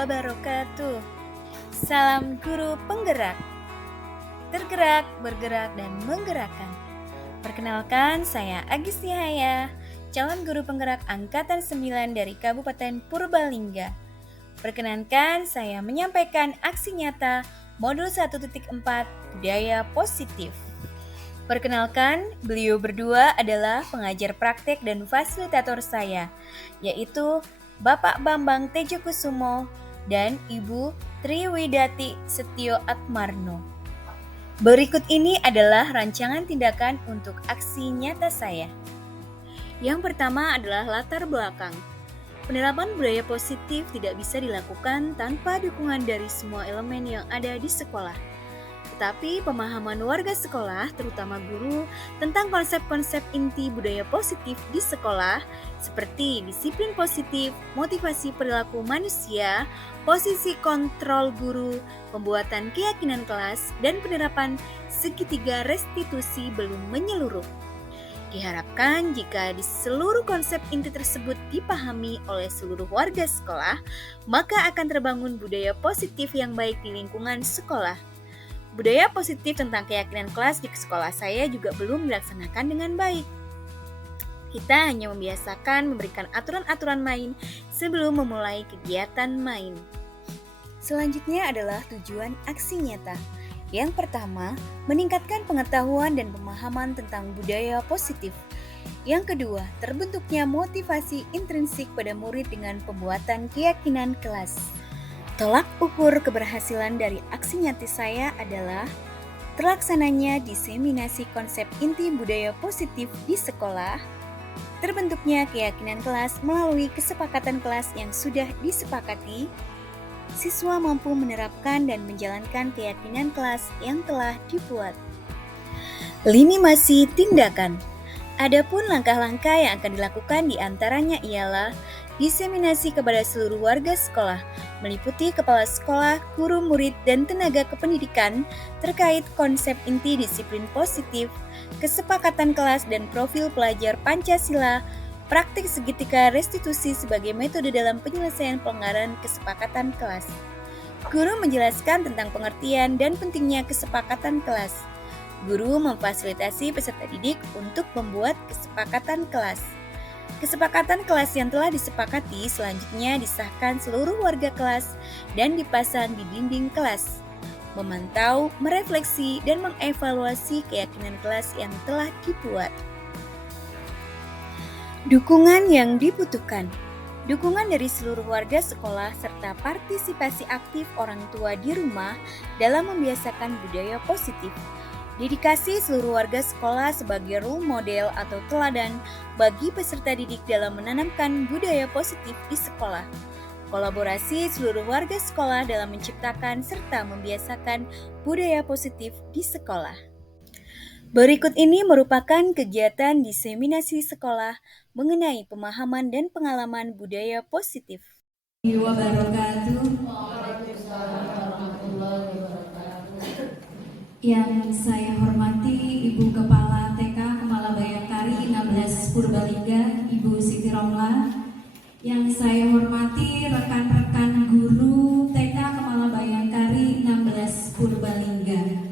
wabarakatuh. Salam guru penggerak, tergerak, bergerak, dan menggerakkan. Perkenalkan, saya Agis Nihaya, calon guru penggerak Angkatan 9 dari Kabupaten Purbalingga. Perkenankan, saya menyampaikan aksi nyata Modul 1.4 Budaya Positif. Perkenalkan, beliau berdua adalah pengajar praktek dan fasilitator saya, yaitu Bapak Bambang Tejo Kusumo dan Ibu Triwidati Setio Atmarno. Berikut ini adalah rancangan tindakan untuk aksi nyata saya. Yang pertama adalah latar belakang. Penerapan budaya positif tidak bisa dilakukan tanpa dukungan dari semua elemen yang ada di sekolah. Tetapi pemahaman warga sekolah, terutama guru, tentang konsep-konsep inti budaya positif di sekolah seperti disiplin positif, motivasi perilaku manusia, posisi kontrol guru, pembuatan keyakinan kelas, dan penerapan segitiga restitusi belum menyeluruh. Diharapkan jika di seluruh konsep inti tersebut dipahami oleh seluruh warga sekolah, maka akan terbangun budaya positif yang baik di lingkungan sekolah. Budaya positif tentang keyakinan kelas di sekolah saya juga belum dilaksanakan dengan baik. Kita hanya membiasakan memberikan aturan-aturan main sebelum memulai kegiatan main. Selanjutnya adalah tujuan aksi nyata. Yang pertama, meningkatkan pengetahuan dan pemahaman tentang budaya positif. Yang kedua, terbentuknya motivasi intrinsik pada murid dengan pembuatan keyakinan kelas. Tolak ukur keberhasilan dari aksi nyata saya adalah terlaksananya diseminasi konsep inti budaya positif di sekolah, terbentuknya keyakinan kelas melalui kesepakatan kelas yang sudah disepakati, siswa mampu menerapkan dan menjalankan keyakinan kelas yang telah dibuat. Lini masi tindakan. Adapun langkah-langkah yang akan dilakukan diantaranya ialah diseminasi kepada seluruh warga sekolah, meliputi kepala sekolah, guru, murid, dan tenaga kependidikan terkait konsep inti disiplin positif, kesepakatan kelas dan profil pelajar Pancasila, praktik segitiga restitusi sebagai metode dalam penyelesaian pelanggaran kesepakatan kelas. Guru menjelaskan tentang pengertian dan pentingnya kesepakatan kelas. Guru memfasilitasi peserta didik untuk membuat kesepakatan kelas. Kesepakatan kelas yang telah disepakati selanjutnya disahkan seluruh warga kelas dan dipasang di dinding kelas. Memantau, merefleksi, dan mengevaluasi keyakinan kelas yang telah dibuat. Dukungan yang dibutuhkan. Dukungan dari seluruh warga sekolah serta partisipasi aktif orang tua di rumah dalam membiasakan budaya positif. Dedikasi seluruh warga sekolah sebagai role model atau teladan bagi peserta didik dalam menanamkan budaya positif di sekolah. Kolaborasi seluruh warga sekolah dalam menciptakan serta membiasakan budaya positif di sekolah. Berikut ini merupakan kegiatan diseminasi sekolah mengenai pemahaman dan pengalaman budaya positif. Yang saya hormati Ibu Kepala TK Kemala Bayangkari 16 Purbalingga, Ibu Siti Romla. Yang saya hormati rekan-rekan guru TK Kemala Bayangkari 16 Purbalingga.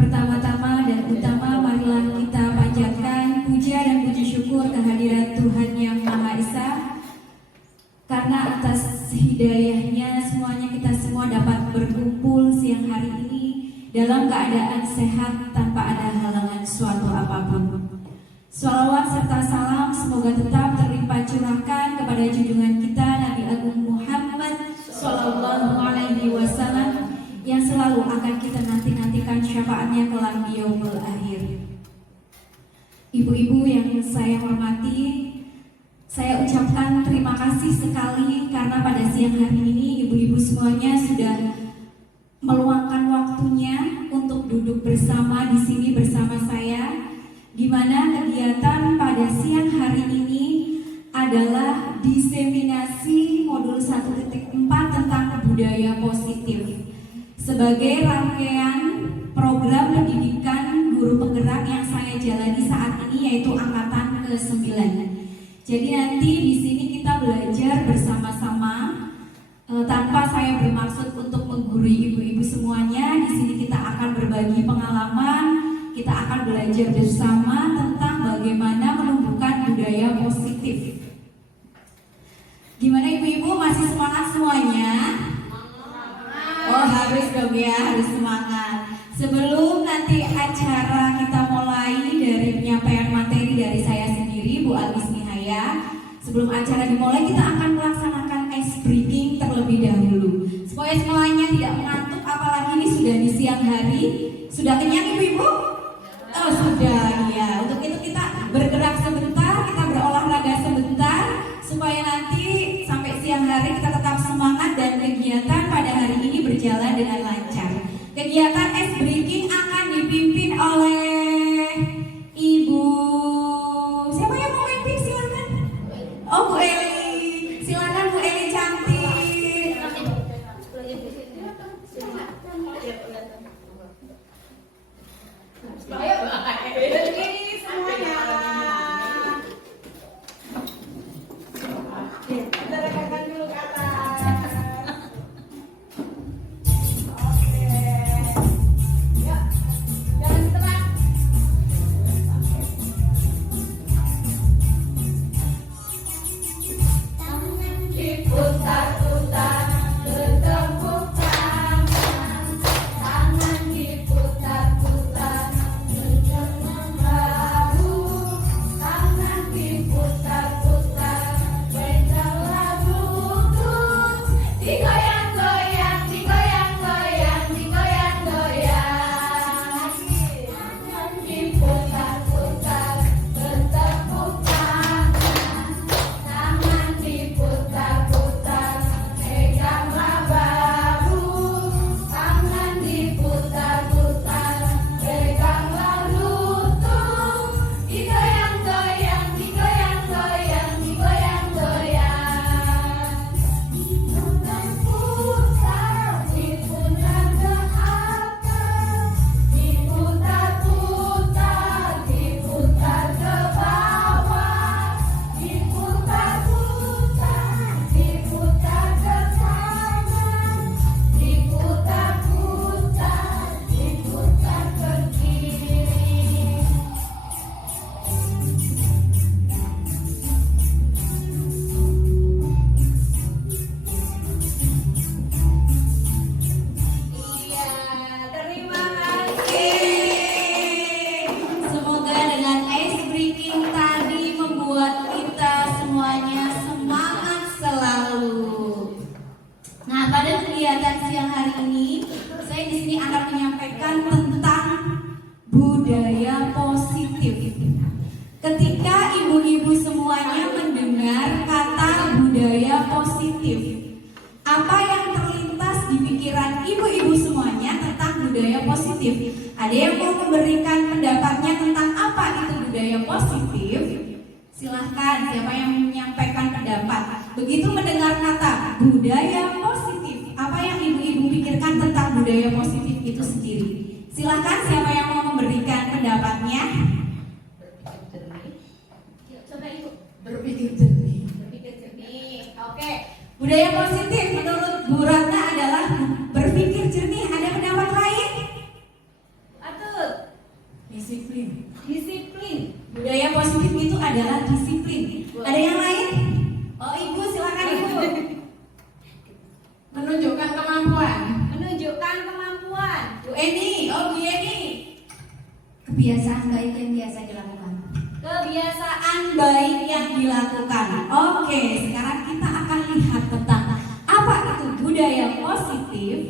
Pertama-tama dan utama marilah kita panjatkan puja dan puji syukur kehadirat Tuhan Yang Maha Esa, karena atas hidayahnya semuanya kita semua dapat berkumpul siang hari ini dalam keadaan sehat tanpa ada halangan suatu apapun. Shalawat serta salam semoga tetap terlimpah curahkan kepada junjungan kita Nabi Agung Muhammad Sallallahu Alaihi Wasallam yang selalu akan kita nanti-nantikan syafaatnya kelak di yaumul akhir. Ibu-ibu yang saya hormati, saya ucapkan terima kasih sekali karena pada siang hari ini ibu-ibu semuanya sudah meluangkan waktunya untuk duduk bersama di sini bersama saya, di mana kegiatan pada siang hari ini adalah diseminasi modul 1.4 tentang budaya positif sebagai rangkaian program pendidikan guru penggerak yang saya jalani saat ini, yaitu angkatan ke-9. Jadi nanti di sini kita belajar bersama-sama Tanpa saya bermaksud untuk menggurui ibu-ibu semuanya, di sini kita akan berbagi pengalaman, kita akan belajar bersama tentang bagaimana menumbuhkan budaya positif. Gimana ibu-ibu, masih semangat semuanya? Oh harus dong ya, harus semangat. Sebelum nanti acara kita mulai dari penyampaian materi dari saya sendiri, Bu Agis Nihaya, sebelum acara dimulai kita akan melaksanakan ice breaking terlebih dahulu supaya semuanya tidak mengantuk, apalagi ini sudah di siang hari. Sudah kenyang ibu-ibu? Oh sudah ya. Untuk itu kita bergerak sebentar, kita berolahraga sebentar supaya nanti sampai siang hari kita tetap semangat dan kegiatan pada hari ini berjalan dengan lancar. Kegiatan ice breaking akan dipimpin oleh Ibu. Siapa yang mau pimpin? Silakan. Oh Bu Eli, silakan Bu Eli cantik. Ini semuanya. Kita rekatkan dulu ke atas. Oke. Ya, jangan ditebak. Diputar-putar, bertepuk tangan. Tangan diputar-putar, berjalan bahu. Tangan diputar-putar, berjalan lutut. Digoyang-goyang, digoyang-goyang, digoyang-goyang. Tangan diputar-putar, bertepuk tangan. Tangan diputar-putar, peganglah bahu. Tangan diputar-putar, peganglah lutut. Digoyang-goyang, digoyang-goyang, digoyang-goyang. Diputar-putar, diputar ke atas. Diputar-putar, diputar ke bawah. Diputar-putar, diputar ke kanan. Diputar-putar, diputar ke kiri. Iya, terima kasih. Semoga dengan ice breaking tadi membuat kita semuanya semangat selalu. Nah, pada kegiatan siang hari ini, saya di sini akan menyampaikan tentang budaya positif. Ketika ibu-ibu semuanya mendengar kata budaya positif, apa yang terlintas di pikiran ibu-ibu semuanya tentang budaya positif? Ada yang mau memberikan pendapatnya tentang apa itu budaya positif? Silahkan, siapa yang menyampaikan pendapat? Begitu mendengar kata budaya positif, apa yang ibu-ibu pikirkan tentang budaya positif itu sendiri? Silahkan, siapa yang mau memberikan pendapatnya? Coba ibu. Berpikir jernih. Berpikir jernih. Oke. Budaya positif menurut Bu Ratna adalah berpikir jernih. Ada pendapat lain? Atut. Disiplin. Disiplin. Budaya positif itu adalah disiplin. Ada yang lain? Oh ibu, silakan ibu. Menunjukkan kemampuan. Menunjukkan kemampuan. Bu Eni, oh Bu Eni. Kebiasaan baik yang biasa dilakukan. Kebiasaan baik yang dilakukan. Oke, sekarang kita akan lihat tentang apa itu budaya positif.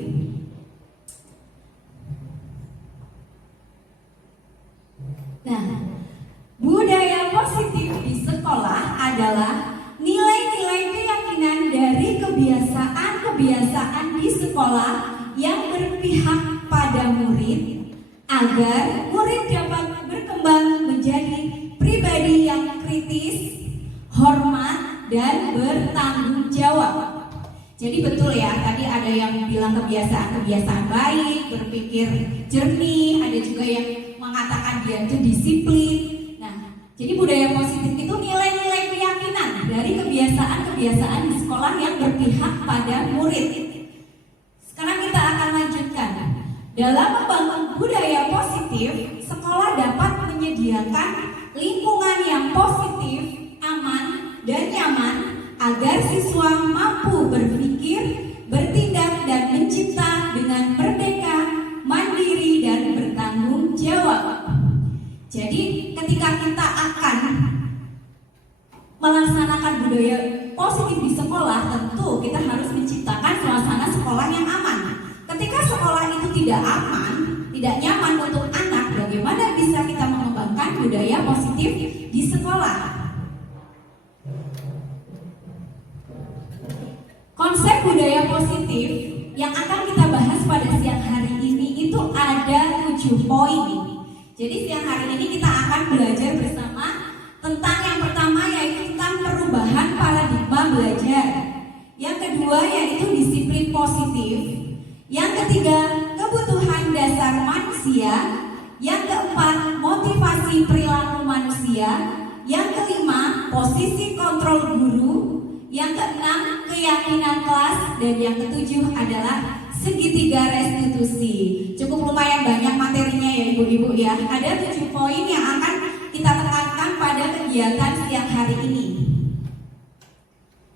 Nah, budaya positif di sekolah adalah nilai-nilai keyakinan dari kebiasaan-kebiasaan di sekolah yang berpihak pada murid agar murid dapat berkembang menjadi pribadi yang kritis, hormat, dan bertanggung jawab. Jadi betul ya, tadi ada yang bilang kebiasaan-kebiasaan baik, berpikir jernih, ada juga yang mengatakan dia itu disiplin. Nah, jadi budaya positif itu nilai-nilai keyakinan dari kebiasaan-kebiasaan di sekolah yang berpihak pada murid. positif, sekolah dapat menyediakan lingkungan yang positif, aman, dan nyaman agar siswa mampu berpikir, bertindak, dan mencipta dengan merdeka, mandiri, dan bertanggung jawab. Jadi ketika kita akan melaksanakan budaya positif di sekolah, tentu kita harus menciptakan suasana sekolah yang aman. Ketika sekolah itu tidak aman, tidak nyaman untuk anak, bagaimana bisa kita mengembangkan budaya positif di sekolah? Konsep budaya positif yang akan kita bahas pada siang hari ini itu ada 7 poin. Jadi siang hari ini kita akan belajar bersama tentang yang pertama yaitu tentang perubahan paradigma belajar. Yang kedua yaitu disiplin positif. Yang ketiga kebutuhan dasar manusia. Yang keempat motivasi perilaku manusia. Yang kelima posisi kontrol guru. Yang keenam keyakinan kelas. Dan yang ketujuh adalah segitiga restitusi. Cukup lumayan banyak materinya ya ibu-ibu ya. Ada 7 poin yang akan kita tekankan pada kegiatan siang hari ini.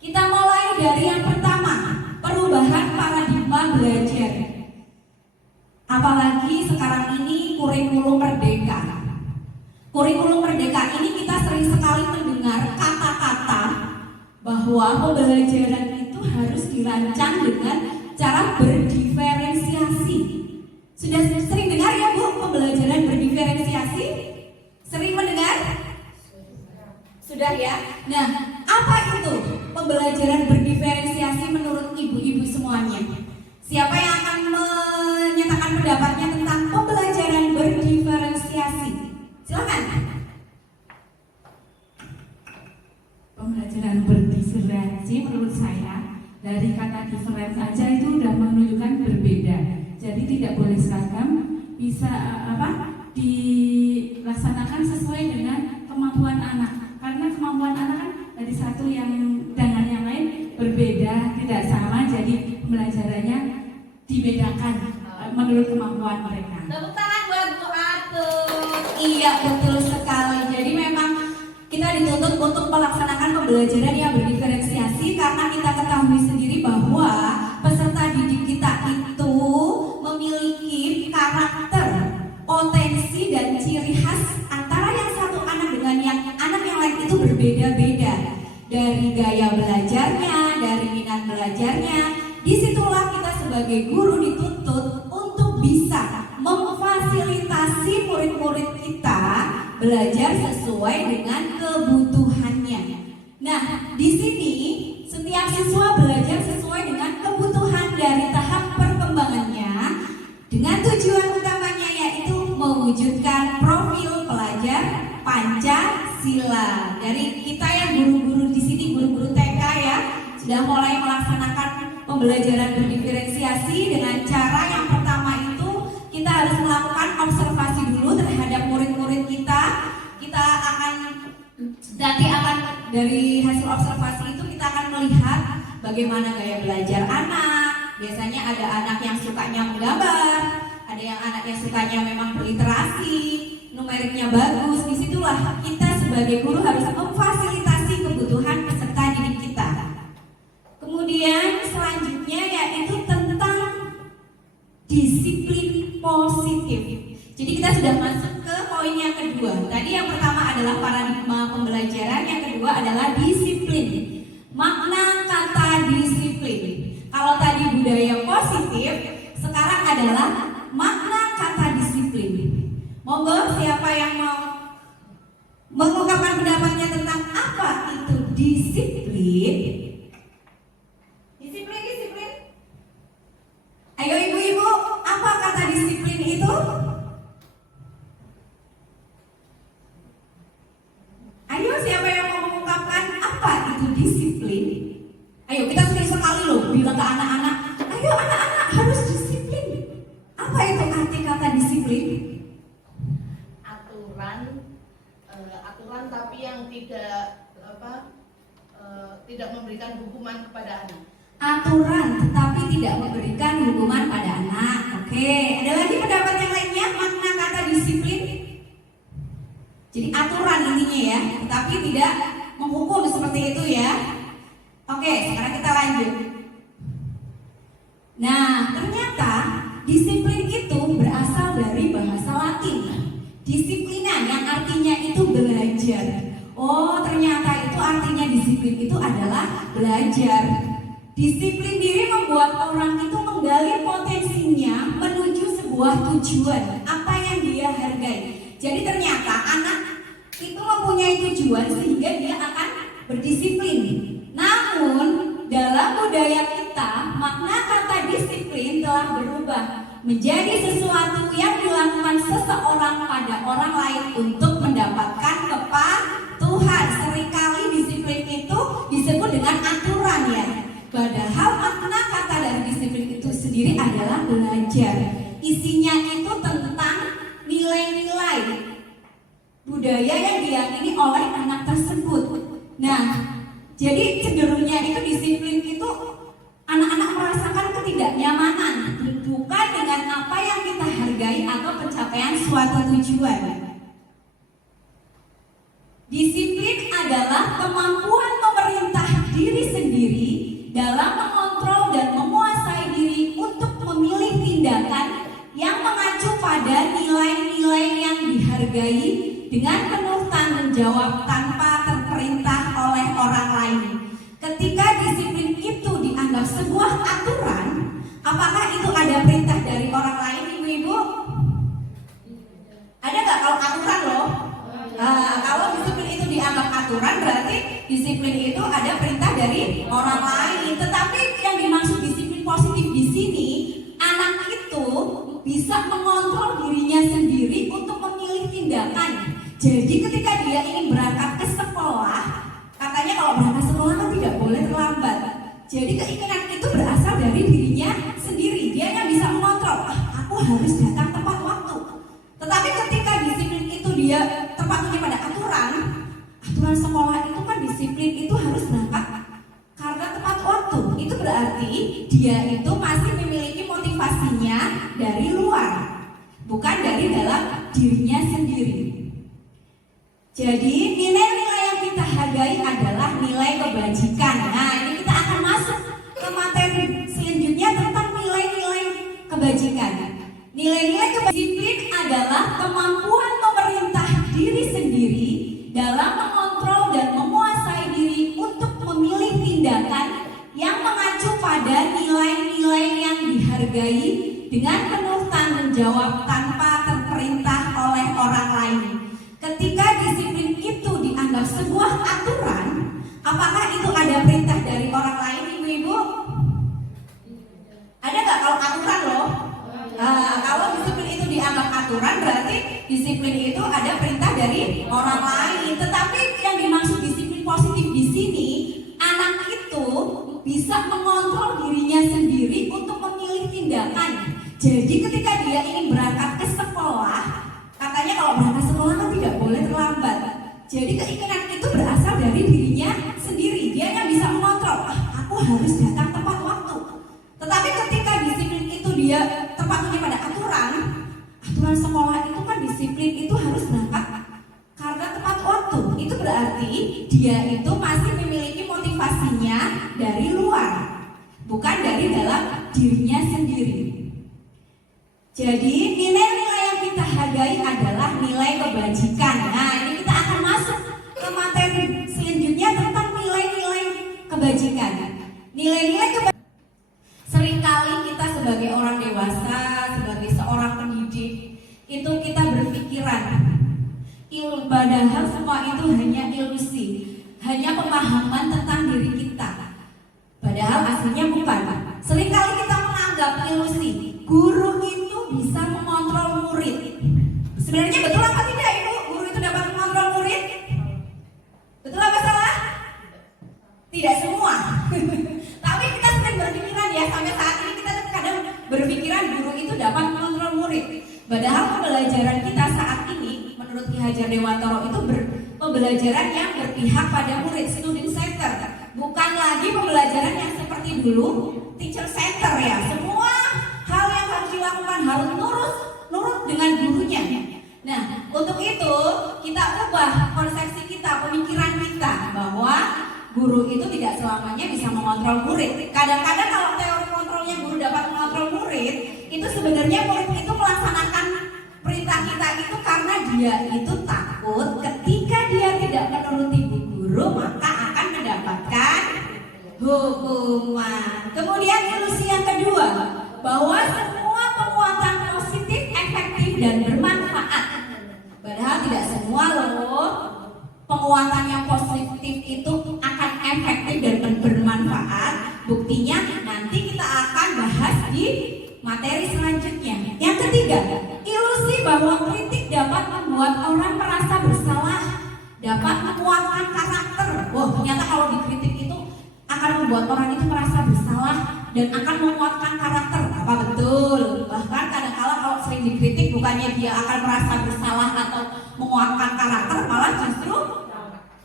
Kita mulai dari yang pertama, perubahan paradigma belajar. Apalagi sekarang ini kurikulum merdeka. Kurikulum merdeka ini kita sering sekali mendengar kata-kata bahwa pembelajaran itu harus dirancang dengan cara berdiferensiasi. Sudah sering dengar ya Bu pembelajaran berdiferensiasi? Sering mendengar? Sudah ya? Nah, apa itu pembelajaran berdiferensiasi menurut ibu-ibu semuanya? Siapa yang akan menyatakan pendapatnya tentang pembelajaran berdiferensiasi? Silakan. Pembelajaran berdiferensi menurut saya dari kata different aja itu sudah menunjukkan berbeda. Jadi tidak boleh seragam, bisa dilaksanakan sesuai dengan kemampuan anak. Karena kemampuan anak kan dari satu yang dengan yang lain berbeda, tidak sama. Jadi pembelajarannya dibedakan menurut kemampuan mereka. Tepuk tangan buat Bu Atul. Iya betul sekali. Jadi memang kita dituntut untuk melaksanakan pembelajaran yang berdiferensiasi karena kita ketahui sendiri bahwa peserta didik kita itu memiliki karakter, potensi dan ciri khas antara yang satu anak dengan yang anak yang lain itu berbeda-beda. Dari gaya belajarnya, dari minat belajarnya. Disitulah kita sebagai guru dituntut untuk bisa memfasilitasi murid-murid kita belajar sesuai dengan kebutuhannya. Nah, di sini setiap siswa belajar sesuai dengan kebutuhan dari tahap perkembangannya dengan tujuan utamanya yaitu mewujudkan profil pelajar Pancasila. Dari kita yang guru-guru di sini, guru-guru TK ya, sudah mulai melaksanakan pembelajaran berdiferensiasi dengan cara yang pertama itu kita harus melakukan observasi dulu terhadap murid-murid kita. Kita akan dari hasil observasi itu kita akan melihat bagaimana gaya belajar anak. Biasanya ada anak yang sukanya menggambar, ada yang anak yang sukanya memang berliterasi, numeriknya bagus. Disitulah kita sebagai guru harus memfasilitasi kebutuhan peserta didik kita. Kemudian selanjutnya yaitu tentang disiplin positif. Jadi kita sudah masuk ke poin yang kedua. Tadi yang pertama adalah paradigma pembelajaran, yang kedua adalah disiplin. Makna kata disiplin. Kalau tadi budaya positif, sekarang adalah makna kata disiplin. Monggo siapa yang mau mengungkapkan pendapatnya tentang apa itu disiplin? Disiplin. Ayo ibu-ibu, apa kata disiplin itu? Ayo siapa yang mau mengungkapkan apa itu disiplin? Ayo kita sering sekali loh bilang ke anak-anak, ayo anak-anak harus disiplin. Apa itu arti kata disiplin? Aturan tapi yang tidak memberikan hukuman kepada anak. Aturan tetapi tidak memberikan hukuman pada anak. Oke, ada lagi pendapat yang lainnya makna kata disiplin? Jadi aturan intinya ya, tetapi tidak menghukum seperti itu ya. Oke, sekarang kita lanjut. Nah, ternyata disiplin itu berasal dari bahasa Latin. Disiplina yang artinya itu belajar. Oh, ternyata itu artinya disiplin itu adalah belajar. Disiplin diri membuat orang itu menggali potensinya menuju sebuah tujuan, apa yang dia hargai. Jadi ternyata anak itu mempunyai tujuan sehingga dia akan berdisiplin. Namun dalam budaya kita, makna kata disiplin telah berubah menjadi sesuatu yang dilakukan seseorang pada orang lain untuk mendapatkan kepatuhan. Seringkali disiplin itu disebut dengan aturan ya. Padahal makna kata dari disiplin itu sendiri adalah belajar. Isinya itu tentang nilai-nilai budaya yang diyakini oleh anak tersebut. Nah, jadi cenderungnya itu disiplin itu anak-anak merasakan ketidaknyamanan, bukan dengan apa yang kita hargai atau pencapaian suatu tujuan. Disiplin adalah kemampuan memerintah diri sendiri dalam mengontrol dan menguasai diri untuk memilih tindakan yang mengacu pada nilai-nilai yang dihargai dengan penuh tanggung jawab tanpa terperintah oleh orang lain. Ketika disiplin itu dianggap sebuah aturan, apakah itu ada perintah dari orang lain, ibu-ibu? Ada nggak kalau aturan loh? Kalau disiplin itu dianggap aturan, berarti disiplin itu ada perintah dari orang lain. Tetapi yang dimaksud disiplin positif di sini, anak itu bisa mengontrol dirinya sendiri untuk memilih tindakan. Jadi ketika dia ingin berangkat ke sekolah, katanya kalau berangkat sekolah kan tidak boleh terlambat. Jadi keinginan itu berasal dari dirinya sendiri. Dia yang bisa mengontrol, aku harus datang tepat waktu. Tetapi ketika disiplin itu dia terpatuhnya pada aturan sekolah itu kan disiplin itu harus berangkat karena tepat waktu. Itu berarti dia itu masih memiliki motivasinya dari luar, bukan dari dalam dirinya sendiri. Jadi nilai-nilai yang kita hargai adalah nilai kebajikan. Nah, ini kita akan masuk ke materi selanjutnya tentang nilai-nilai kebajikan. Nilai-nilai disiplin adalah kemampuan memerintah diri sendiri dalam mengontrol dan menguasai diri untuk memilih tindakan yang mengacu pada nilai-nilai yang dihargai dengan penuh tanggung jawab tanpa terperintah oleh orang lain. Ketika disiplin itu dianggap sebuah aturan, apakah itu ada perintah dari orang lain, ibu-ibu? Ada nggak kalau aturan loh? Kalau disiplin itu dianggap aturan, berarti disiplin itu ada perintah dari orang lain. Tetapi yang dimaksud disiplin positif di sini, anak itu bisa mengontrol dirinya sendiri untuk memilih tindakan. Jadi ketika dia ingin berangkat ke sekolah, katanya kalau berangkat sekolah kan tidak boleh terlambat. Jadi keinginan itu berasal dari dirinya sendiri. Dia yang bisa mengontrol, aku harus datang tepat waktu. Tetapi ketika disiplin itu dia terpatuhnya pada aturan sekolah itu kan disiplin itu harus berangkat karena tepat waktu. Itu berarti dia itu masih memiliki motivasinya dari luar, bukan dari dalam dirinya sendiri. Jadi nilai-nilai yang kita hargai adalah nilai kebajikan. Nah, ini kita akan masuk ke materi selanjutnya tentang nilai-nilai kebajikan. Nilai-nilai kebajikan. Seringkali kita sebagai orang dewasa, sebagai seorang pendidik, itu kita berpikiran padahal semua itu hanya ilusi, hanya pemahaman tentang diri kita. Padahal aslinya bukan. Seringkali kita menganggap ilusi, guru itu bisa mengontrol murid. Sebenarnya betul apa tidak ibu? Guru itu dapat mengontrol murid? Betul apa salah? Tidak semua. Tapi kita sering berpikiran ya, sampai saat ini kita kadang berpikiran guru itu dapat mengontrol murid. Padahal pembelajaran kita saat ini menurut Ki Hajar Dewantara itu pembelajaran yang berpihak pada murid, student center. Bukan lagi pembelajaran yang seperti dulu teacher center ya. Semua hal yang harus dilakukan harus nurut dengan gurunya. Nah, untuk itu kita ubah persepsi kita, pemikiran kita bahwa guru itu tidak selamanya bisa mengontrol murid. Kadang-kadang kalau teori kontrolnya guru dapat mengontrol murid, itu sebenarnya murid itu melaksanakan perintah kita itu karena dia itu takut ketika dia tidak menuruti bu guru maka akan mendapatkan hukuman. Kemudian ilusi yang kedua, bahwa semua penguatan positif, efektif dan bermanfaat. Padahal tidak semua loh penguatan yang positif itu akan efektif dan bermanfaat. Buktinya nanti kita akan bahas di materi selanjutnya. Yang ketiga, ilusi bahwa kritik dapat membuat orang merasa bersalah, dapat menguatkan karakter. Wah, ternyata kalau dikritik itu akan membuat orang itu merasa bersalah dan akan menguatkan karakter. Apa betul? Bahkan kadang-kala kalau sering dikritik bukannya dia akan merasa bersalah atau menguatkan karakter, malah justru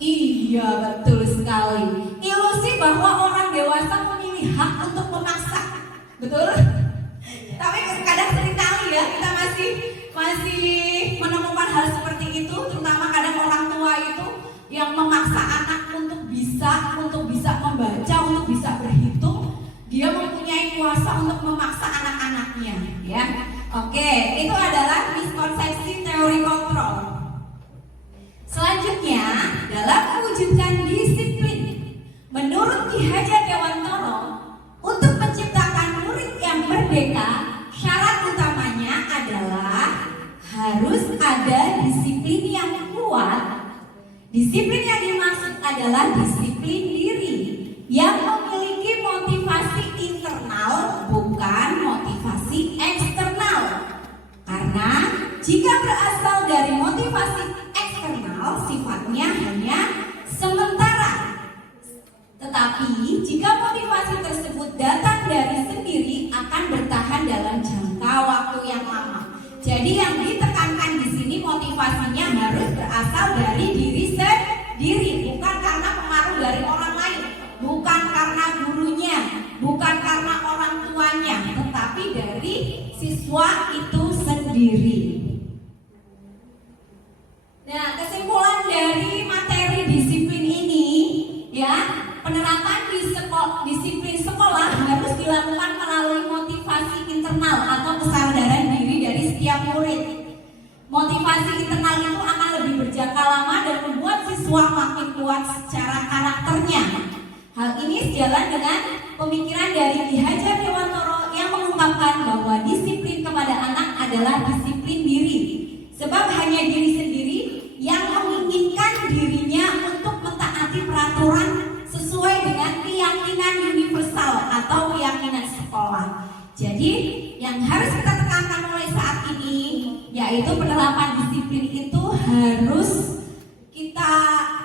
iya, betul sekali. Ilusi bahwa orang dewasa memilih hak untuk memaksa. Betul? Tapi kadang seringkali ya kita masih menemukan hal seperti itu, terutama kadang orang tua itu yang memaksa anak untuk bisa membaca, untuk bisa berhitung. Dia mempunyai kuasa untuk memaksa anak-anaknya, ya. Oke, itu adalah miskonsepsi teori kontrol. Selanjutnya, dalam mewujudkan disiplin, menurut Ki Hajar Dewantoro, untuk menciptakan murid yang merdeka, syarat utamanya adalah harus ada disiplin yang kuat. Disiplin yang dimaksud adalah disiplin diri yang memiliki motivasi internal, bukan motivasi eksternal. Karena jika berasal dari motivasi eksternal, sifatnya hanya sementara. Tetapi jika motivasi tersebut datang dari sendiri, akan bertahan dalam jangka waktu yang lama. Jadi yang ditekankan di sini motivasinya harus berasal dari diri sendiri, bukan karena pengaruh dari orang lain, bukan karena gurunya, bukan karena orang tuanya, tetapi dari siswa itu sendiri. Nah, kesimpulan dari materi disiplin ini, ya, penerapan disiplin sekolah harus dilakukan melalui motivasi internal atau kesadaran diri dari setiap murid. Motivasi internal itu akan lebih berjangka lama dan membuat siswa makin kuat secara karakternya. Hal ini sejalan dengan pemikiran dari Ki Hajar Dewantoro yang mengungkapkan bahwa disiplin kepada anak adalah disiplin diri. Sebab hanya diri sendiri yang menginginkan dirinya untuk mentaati peraturan sesuai dengan keyakinan universal atau keyakinan sekolah. Jadi yang harus kita tekankan mulai saat ini yaitu penerapan disiplin itu harus kita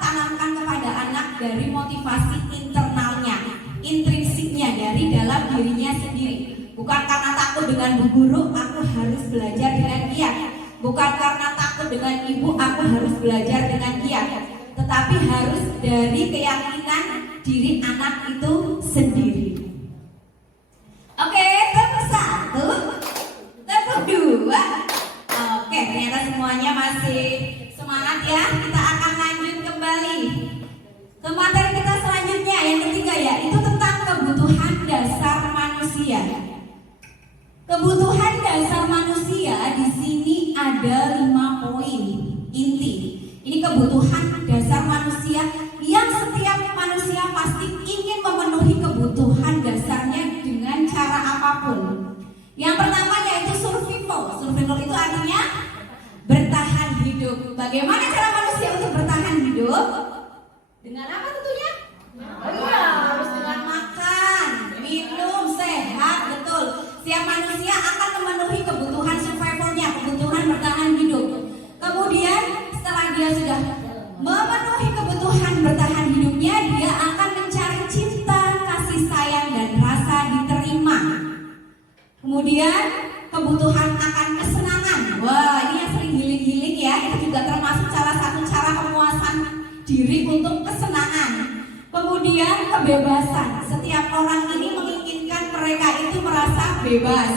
tanamkan kepada anak dari motivasi internalnya, intrinsiknya dari dalam dirinya sendiri. Bukan karena takut dengan bu guru, aku harus belajar dengan giat. Bukan karena takut dengan ibu, aku harus belajar dengan giat. Tetapi harus dari keyakinan diri anak itu sendiri. Oke, tepuk satu, tepuk dua. Oke, ternyata semuanya masih semangat ya. Kita akan lanjut kembali ke materi kita selanjutnya, yang ketiga ya, itu tentang kebutuhan dasar manusia. Kebutuhan dasar manusia di sini ada 5 poin inti. Ini kebutuhan dasar manusia yang setiap manusia pasti ingin memenuhi kebutuhan dasarnya dengan cara apapun. Yang pertama yaitu survival. Survival itu artinya bertahan hidup. Bagaimana cara manusia untuk bertahan hidup? Dengan apa tentunya? Harus dengan makan, minum, sehat, betul. Setiap manusia akan memenuhi kebutuhan survivalnya, kebutuhan bertahan hidup. Kemudian setelah dia sudah memenuhi kebutuhan bertahan hidupnya, dia akan mencari cinta, kasih sayang dan rasa diterima. Kemudian kebutuhan akan kesenangan. Wah, ini yang sering healing-healing ya. Itu juga termasuk salah satu cara pemuasan diri untuk kesenangan. Kemudian kebebasan. Setiap orang ini menginginkan mereka itu merasa bebas.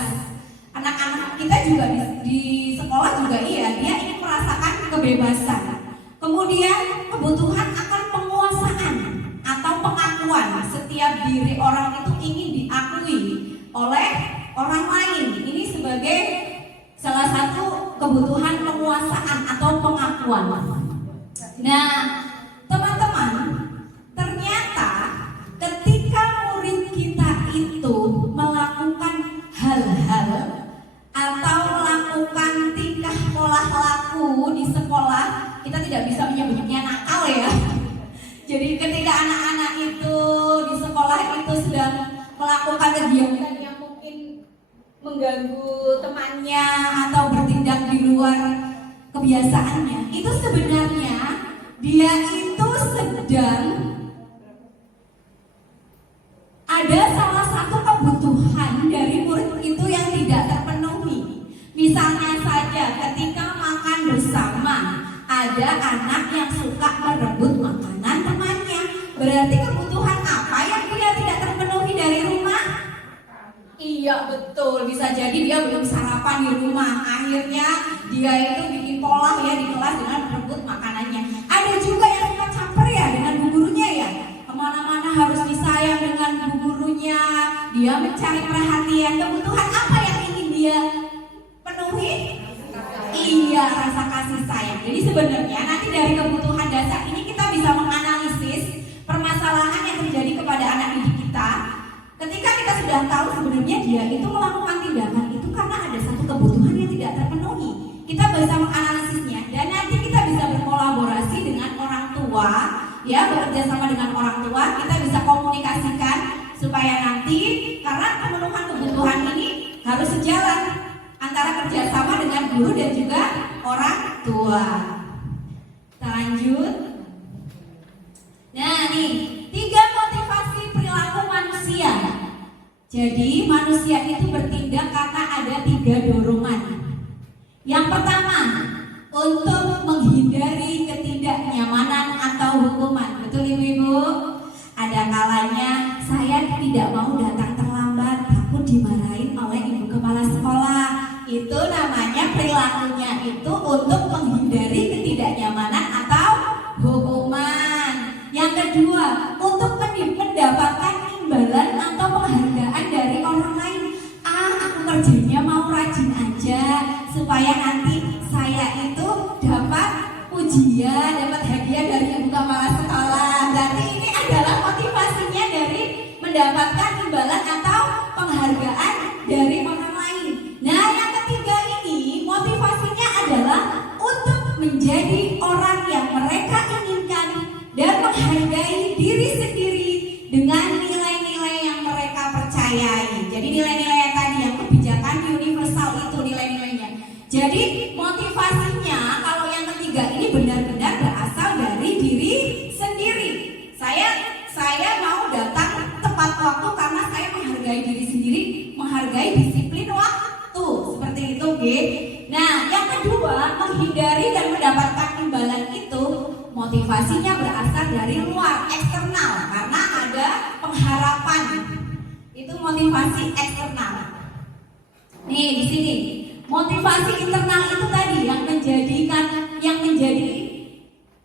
Anak-anak kita juga di sekolah juga iya, dia ingin merasakan kebebasan. Kemudian kebutuhan akan penguasaan atau pengakuan. Setiap diri orang itu ingin diakui oleh orang lain. Ini sebagai salah satu kebutuhan penguasaan atau pengakuan. Nah, teman-teman, ternyata ketika murid kita itu melakukan hal-hal atau melakukan tingkah pola laku di sekolah, kita tidak bisa menyebutnya nakal ya. Jadi ketika anak-anak itu di sekolah itu sedang melakukan kegiatan yang mungkin mengganggu temannya atau bertindak di luar kebiasaannya, itu sebenarnya dia itu sedang ada salah satu kebutuhan dari murid itu yang tidak terpenuhi. Misalnya saja ketika makan bersama, ada anak yang suka merebut makanan temannya. Berarti kebutuhan apa yang dia tidak terpenuhi dari rumah? Iya betul, bisa jadi dia belum sarapan di rumah. Akhirnya dia itu bikin pola ya di kelas dengan merebut makanannya. Ada juga yang suka caper ya dengan bu gurunya ya. Kemana-mana harus disayang dengan bu gurunya. Dia mencari perhatian. Kebutuhan apa yang ingin dia penuhi? Iya, rasa kasih sayang. Jadi sebenarnya nanti dari kebutuhan dasar ini kita bisa menganalisis permasalahan yang terjadi kepada anak didik kita. Ketika kita sudah tahu sebenarnya dia itu melakukan tindakan itu karena ada satu kebutuhan yang tidak terpenuhi, kita bisa menganalisisnya dan nanti kita bisa berkolaborasi dengan orang tua, ya bekerja sama dengan orang tua, kita bisa komunikasikan supaya nanti karena pemenuhan kebutuhan ini harus sejalan antara kerjasama dengan guru dan juga orang tua. Kita lanjut. Nah nih, 3 motivasi perilaku manusia. Jadi manusia itu bertindak karena ada 3 dorongan. Yang pertama, untuk menghindari ketidaknyamanan atau hukuman. Betul ibu-ibu? Ada kalanya saya tidak mau datang terlambat, takut dimarahin oleh ibu kepala sekolah. Itu namanya perilakunya itu untuk menghindari ketidaknyamanan atau hukuman. Yang kedua, untuk mendapatkan imbalan atau penghargaan dari orang lain. Aku kerjanya mau rajin aja supaya nanti saya itu dapat ujian, dapat hadiah dari ibu kepala sekolah. Berarti ini adalah motivasinya dari mendapatkan imbalan atau penghargaan dari orang lain. Nah, yang ketiga ini motivasinya adalah untuk menjadi orang yang mereka inginkan dan menghargai diri sendiri dengan nilai-nilai yang mereka percayai. Jadi nilai-nilai yang tadi yang kebijakan universal itu nilai-nilainya. Jadi motivasinya kalau yang ketiga ini benar-benar berasal dari diri sendiri. Saya mau datang tepat waktu karena saya menghargai diri sendiri, menghargai disiplin waktu. Seperti itu, oke? Nah, yang kedua, menghindari dan mendapatkan imbalan itu motivasinya berasal dari luar, eksternal, karena ada pengharapan. Itu motivasi eksternal. Nih di sini, motivasi internal itu tadi yang menjadi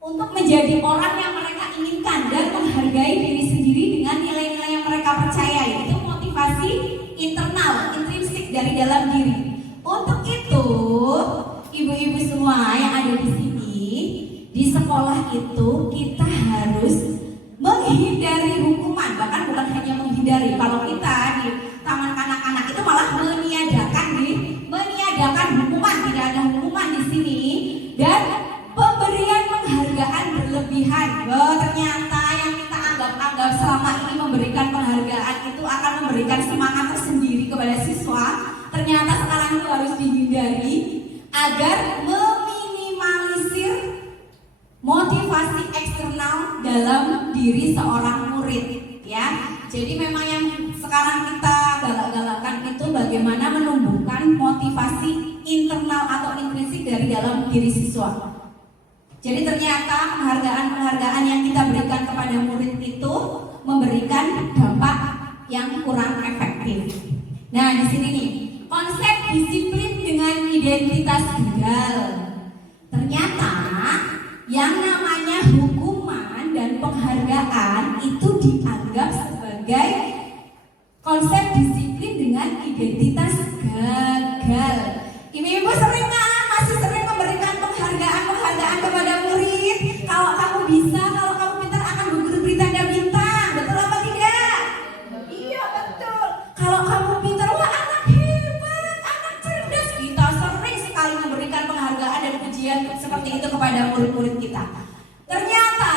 untuk menjadi orang yang mereka inginkan dan menghargai diri sendiri dengan nilai-nilai yang mereka percayai. Itu motivasi internal, intrinsik dari dalam diri. Untuk itu, ibu-ibu semua yang ada di sini, di sekolah itu kita harus menghindari hukuman. Bahkan bukan hanya menghindari. Kalau kita di taman kanak-kanak itu malah meniadakan hukuman, tidak ada hukuman di sini. Dan pemberian penghargaan berlebihan. Ternyata yang kita anggap selama ini memberikan penghargaan itu akan memberikan semangat tersendiri kepada siswa. Ternyata sekarang itu harus dihindari agar meminimalisir motivasi eksternal dalam diri seorang murid, ya. Jadi memang yang sekarang kita galak-galakan itu bagaimana menumbuhkan motivasi internal atau intrinsik dari dalam diri siswa. Jadi ternyata penghargaan-penghargaan yang kita berikan kepada murid itu memberikan dampak yang kurang efektif. Nah, di sini nih, konsep disiplin dengan identitas gagal. Ternyata Yang namanya hukuman dan penghargaan itu dianggap sebagai konsep disiplin dengan identitas gagal. Ibu-ibu sering masih sering memberikan penghargaan kepada murid. Kalau kamu bisa, kalau kamu pintar akan berguru beri tanda bintang. Betul apa tidak? Iya betul. Kalau kamu pintar, wah anak hebat, anak cerdas. Kita sering sekali memberikan penghargaan dan pujian seperti itu kepada murid-murid kita. Ternyata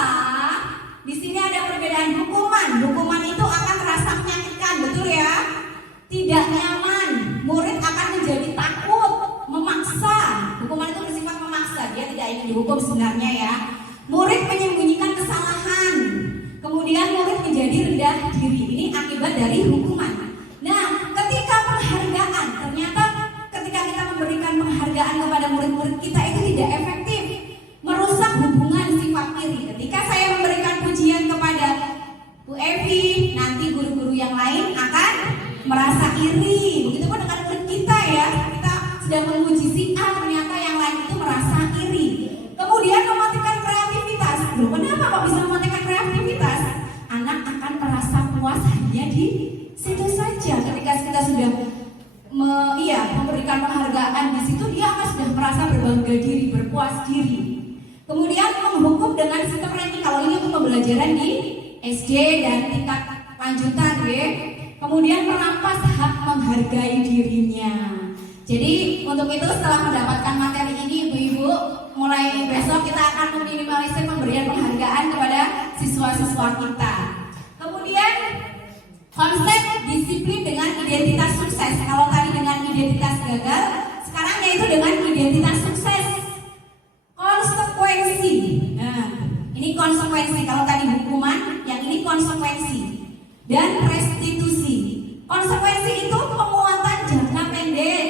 di sini ada perbedaan hukuman. Hukuman itu akan terasa menyakitkan, betul ya? Tidak nyaman. Murid akan menjadi takut, memaksa. Hukuman itu bersifat memaksa, dia tidak ingin dihukum sebenarnya ya. Murid menyembunyikan kesalahan. Kemudian murid menjadi rendah diri. Ini akibat dari hukuman. Nah, ketika penghargaan, ternyata ketika kita memberikan penghargaan kepada murid-murid kita itu tidak efektif, merusak hubungan sifat iri. Ketika saya memberikan pujian kepada Bu Evi, nanti guru-guru yang lain akan merasa iri. Begitupun dengan murid kita ya, kita sedang memuji si A, ternyata yang lain itu merasa iri. Kemudian mematikan kreativitas. Loh, kenapa kok bisa mematikan kreativitas? Anak akan merasa puas hanya di situ saja. Ketika kita sudah memberikan penghargaan di situ, dia akan sudah merasa berbangga diri, berpuas diri. Kemudian menghukum dengan sistem ranking. Kalau ini untuk pembelajaran di SD dan tingkat lanjutan ya. Kemudian merampas hak menghargai dirinya. Jadi untuk itu setelah mendapatkan materi ini ibu-ibu, mulai besok kita akan meminimalisir pemberian penghargaan kepada siswa-siswa kita. Kemudian konsep disiplin dengan identitas sukses. Kalau tadi dengan identitas gagal, sekarang yaitu dengan identitas sukses. Konsekuensi. Nah, ini konsekuensi. Kalau tadi hukuman, yang ini konsekuensi. Dan restitusi. Konsekuensi itu penguatan jangka pendek.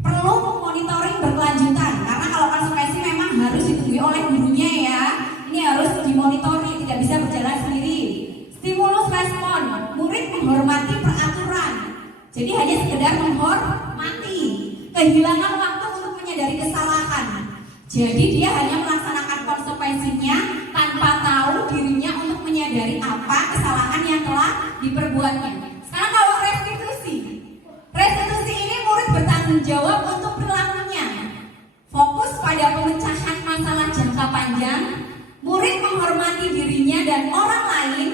Perlu monitoring berkelanjutan. Karena kalau konsekuensi memang harus ditunjukkan oleh gurunya ya. Ini harus dimonitori, tidak bisa berjalan sendiri. Stimulus respon. Murid menghormati peraturan. Jadi hanya sekedar menghormati. Kehilangan waktu untuk menyadari kesalahan. Jadi dia hanya melaksanakan konsekuensinya tanpa tahu dirinya untuk menyadari apa kesalahan yang telah diperbuatnya. Sekarang kalau restitusi. Restitusi ini murid bertanggung jawab untuk perilakunya. Fokus pada pemecahan masalah jangka panjang. Murid menghormati dirinya dan orang lain.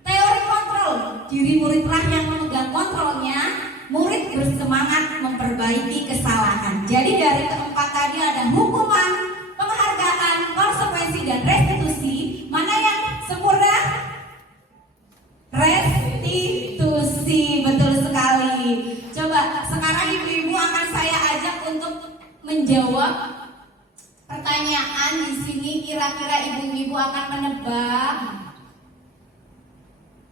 Teori kontrol. Diri muridlah yang memegang kontrolnya. Murid bersemangat memperbaiki kesalahan. Jadi dari keempat tadi ada hukuman, penghargaan, konsekuensi, dan restitusi. Mana yang sempurna? Restitusi, betul sekali. Coba sekarang ibu-ibu akan saya ajak untuk menjawab pertanyaan di sini. Kira-kira ibu-ibu akan menebak.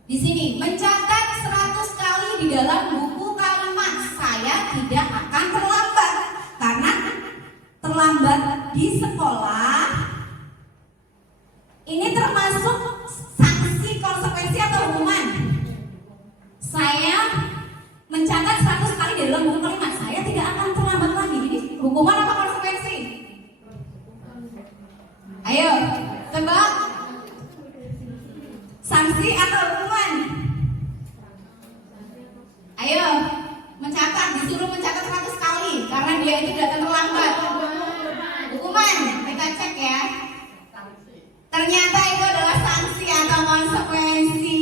Di sini mencatat 100 kali di dalam buku kalimat saya tidak akan terlambat. Karena terlambat di sekolah ini termasuk sanksi, konsekuensi atau hukuman. Saya mencatat 100 kali di dalam buku kalimat saya tidak akan terlambat lagi. Ini hukuman apa konsekuensi? Ayo tebak. Sanksi atau hukuman? Ayo, mencatat, disuruh mencatat 100 kali karena dia itu tidak terlambat. Hukuman, kita cek ya. Ternyata itu adalah sanksi atau konsekuensi.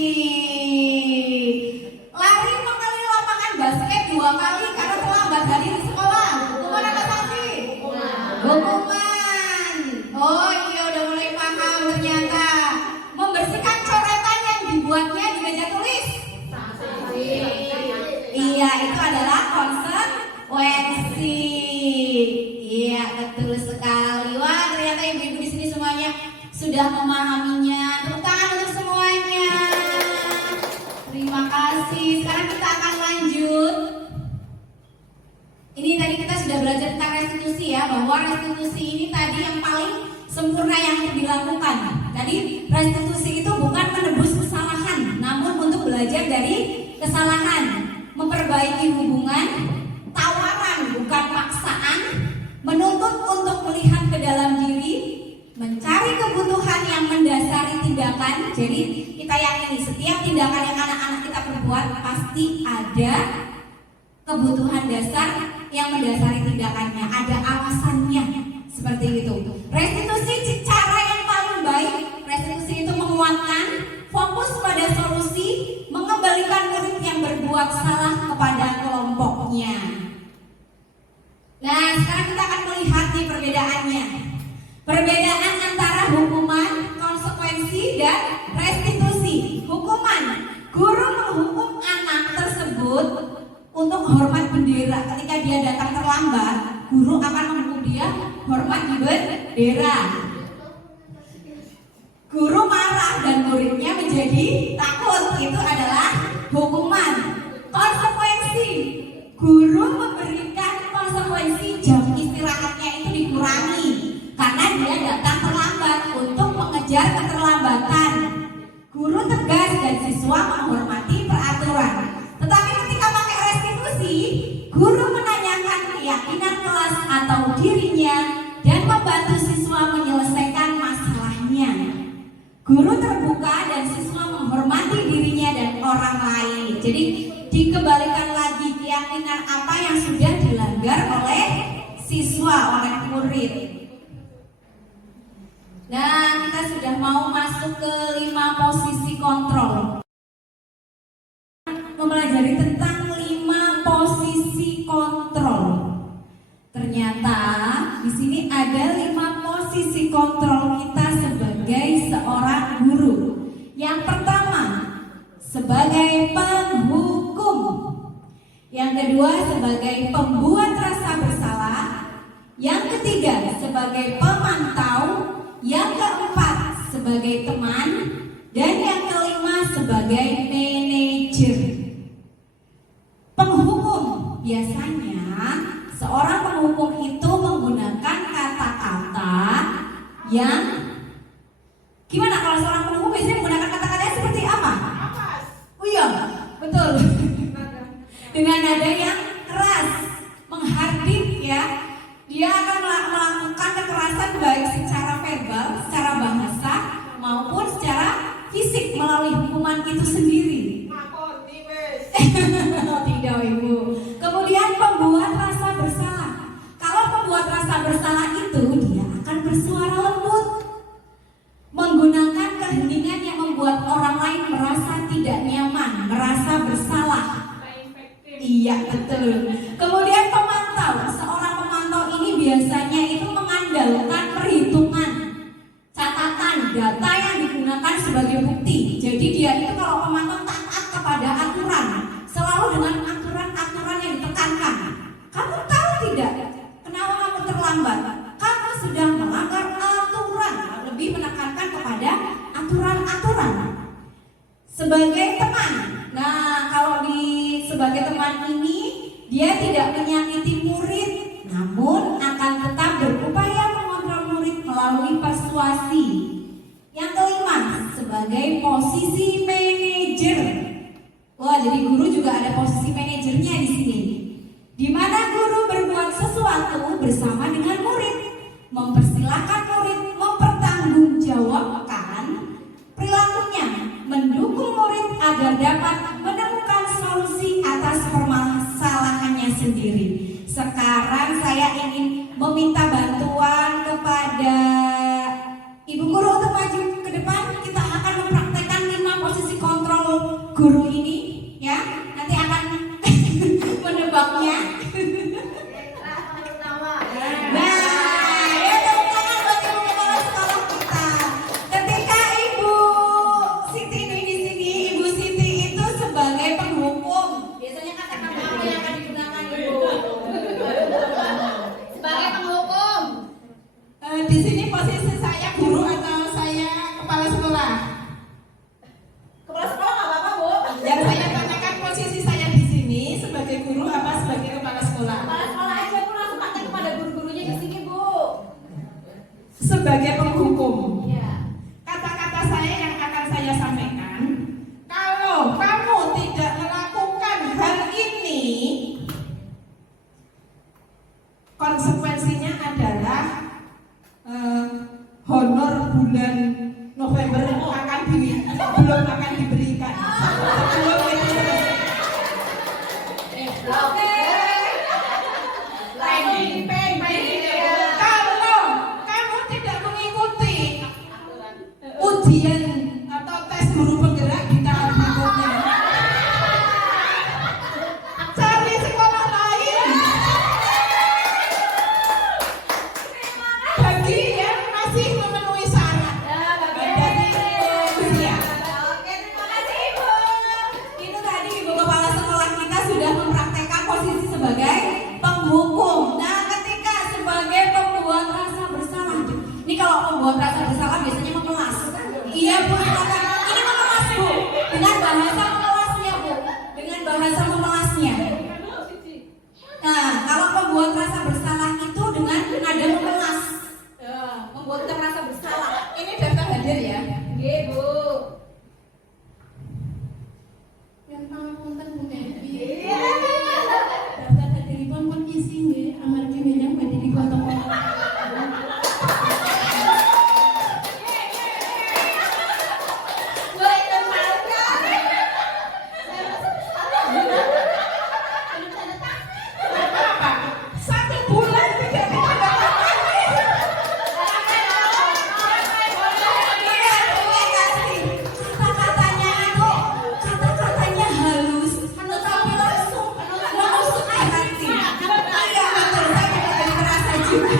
Lari mengelilingi lapangan basket 2 kali karena terlambat hadir di sekolah. Hukuman atau sanksi? Hukuman. Oh iya, udah mulai paham ternyata. Membersihkan coretan yang dibuatnya di meja tulis. Iya, itu adalah konsekuensi. Iya, betul sekali. Wah, ternyata ibu-ibu di sini semuanya sudah memahaminya. Tepuk tangan untuk semuanya. Terima kasih. Sekarang kita akan lanjut. Ini tadi kita sudah belajar tentang restitusi ya, bahwa restitusi ini tadi yang paling sempurna yang dilakukan. Tadi restitusi itu bukan menebus kesalahan, namun untuk belajar dari kesalahan, memperbaiki hubungan, tawaran bukan paksaan, menuntut untuk melihat ke dalam diri, mencari tindakan. Jadi kita yakini setiap tindakan yang anak-anak kita perbuat pasti ada kebutuhan dasar yang mendasari tindakannya, ada alasannya seperti itu. Restitusi cara yang paling baik. Restitusi itu menguatkan, fokus pada solusi, mengembalikan murid yang berbuat salah kepada kelompoknya. Nah, sekarang kita akan melihat nih perbedaannya. Perbedaan antara hukuman, konsekuensi, dan restitusi. Hukuman, guru menghukum anak tersebut untuk hormat bendera. Ketika dia datang terlambat, guru akan menghukum dia hormat di bendera. Guru marah dan muridnya menjadi takut. Itu adalah hukuman. Konsekuensi, guru memberikan konsekuensi, jam istirahatnya itu dikurangi karena dia datang terlambat untuk mengejar keterlambatan. Guru tegas dan siswa menghormati peraturan. Tetapi ketika pakai restitusi, guru menanyakan keyakinan kelas atau dirinya dan membantu siswa menyelesaikan masalahnya. Guru terbuka dan siswa menghormati dirinya dan orang lain. Jadi dikembalikan lagi keyakinan apa yang sudah dilanggar oleh siswa, oleh murid. Nah, kita sudah mau masuk ke 5 posisi kontrol. Mempelajari tentang 5 posisi kontrol. Ternyata di sini ada 5 posisi kontrol kita sebagai seorang guru. Yang pertama, sebagai penghukum. Yang kedua, sebagai pembuat rasa bersalah. Yang ketiga, sebagai pemantau. Yang keempat, sebagai teman. Dan yang kelima, sebagai manajer. Penghukum, biasanya seorang penghukum itu menggunakan kata-kata yang gimana? Kalau seorang penghukum biasanya menggunakan kata-katanya seperti apa? Oh iya, betul. Dengan nada yang keras, menghardik ya. Dia akan melakukan kekerasan baik secara verbal, secara bahasa maupun secara fisik melalui hukuman itu sendiri. Tidak, Ibu. Kemudian pembuat rasa bersalah. Kalau pembuat rasa bersalah itu dia akan bersuara lembut, menggunakan keheningan yang membuat orang lain merasa tidak nyaman, merasa bersalah. Iya, betul. Kemudian pemantau. Seorang pemantau ini biasanya itu mengandalkan perhitungan, catatan, data yang digunakan sebagai bukti. Jadi dia itu kalau pemantau taat kepada aturan, selalu dengan aturan-aturan yang ditekankan. Kamu tahu tidak? Kenapa kamu terlambat? Kamu sudah melanggar aturan. Lebih menekankan kepada aturan-aturan. Sebagai teman. Nah, kalau sebagai teman ini dia tidak menyakiti murid, namun akan tetap berupaya mengontrol murid melalui persuasi. Yang kelima, sebagai posisi manajer. Wah, jadi guru juga ada posisi manajernya di sini. Di mana guru berbuat sesuatu bersama dengan murid, mempersilahkan murid mempertanggungjawabkan perilakunya, mendukung murid agar dapat menemukan solusi atas permasalahannya sendiri. Sekarang saya ingin meminta bantuan kepada Ibu guru untuk maju ke depan. Kita akan mempraktekkan 5 posisi kontrol guru ini, ya. Nanti akan menebaknya. Nah, ya tepuk tangan buat Ibu kepala sekolah kita. Ketika Ibu Siti ini di sini, Ibu Siti itu sebagai penghukum. Biasanya kata-kata apa yang akan digunakan Ibu? Sebagai penghukum. Di sini posisi saya guru atau saya kepala sekolah? Kepala sekolah nggak apa-apa, Bu. Yang saya tanyakan posisi saya di sini sebagai guru apa sebagai kepala sekolah? Kepala sekolah aja, Bu, langsung tanya kepada guru-gurunya di sini, Bu. Sebagai penghukum. Iya. Kata-kata saya yang akan saya sampaikan, kalau kamu tidak melakukan hal ini, konsekuensinya adalah honor bulan November akan belum akan diberikan. Oke. Langsung Kalau kamu tidak mengikuti ujian atau tes guru penggerak di tahap berikutnya, cari sekolah lain. Bagi yang masih memenuhi syarat dari usia. Oke, terima kasih Ibu. Itu tadi Ibu Kepala Sekolah kita sudah mempraktekkan posisi sebagai penghukum. Nah, ketika sebagai pembuat rasa bersalah, ini kalau pembuat rasa bersalah biasanya mengelas. Iya Bu, silakan. Ini mengelas Bu, dengan bahasa mengelasnya Bu, dengan bahasa memelasnya. Nah, kalau pembuat rasa bersalah itu dengan nada memelas, membuat kita merasa bersalah. Ini daftar hadir ya. Nggih, Bu. Yang pangapunten Bu Devi. Iya. Daftar hadiripun pun isi nggih amargi menyang badhe digotong. Bu, itu malu kan? Belum tanda tangan. Apa? 1 bulan tidak ditandatangani. Kata-katanya itu kata-katanya halus, tetapi langsung menusuk ke hati. Iya betul, saya juga jadi merasa juga.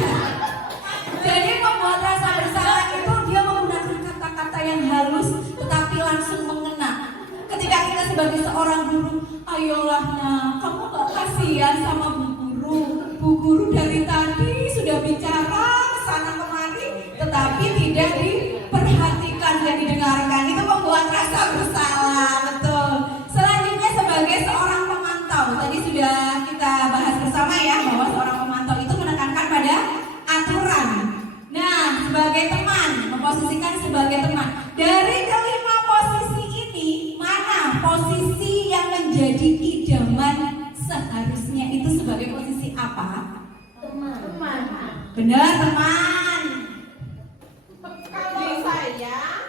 Jadi membuat rasa bersalah itu dia menggunakan kata-kata yang halus, tetapi langsung mengena. Ketika kita sebagai seorang guru, ayolah nak, kamu gak kasihan sama bu guru. Bu guru dari tadi sudah bicara kesana kemari, tetapi tidak diperhatikan dan didengarkan. Itu membuat rasa bersalah, betul. Selanjutnya sebagai seorang pemantau, tadi sudah kita bahas bersama ya bahwa seorang pemantau itu menekankan pada aturan. Nah, sebagai teman, memposisikan sebagai teman. Dari kelima posisi ini, mana posisi yang menjadi idaman seharusnya itu sebagai posisi apa? Teman. Benar, teman. Kalau saya,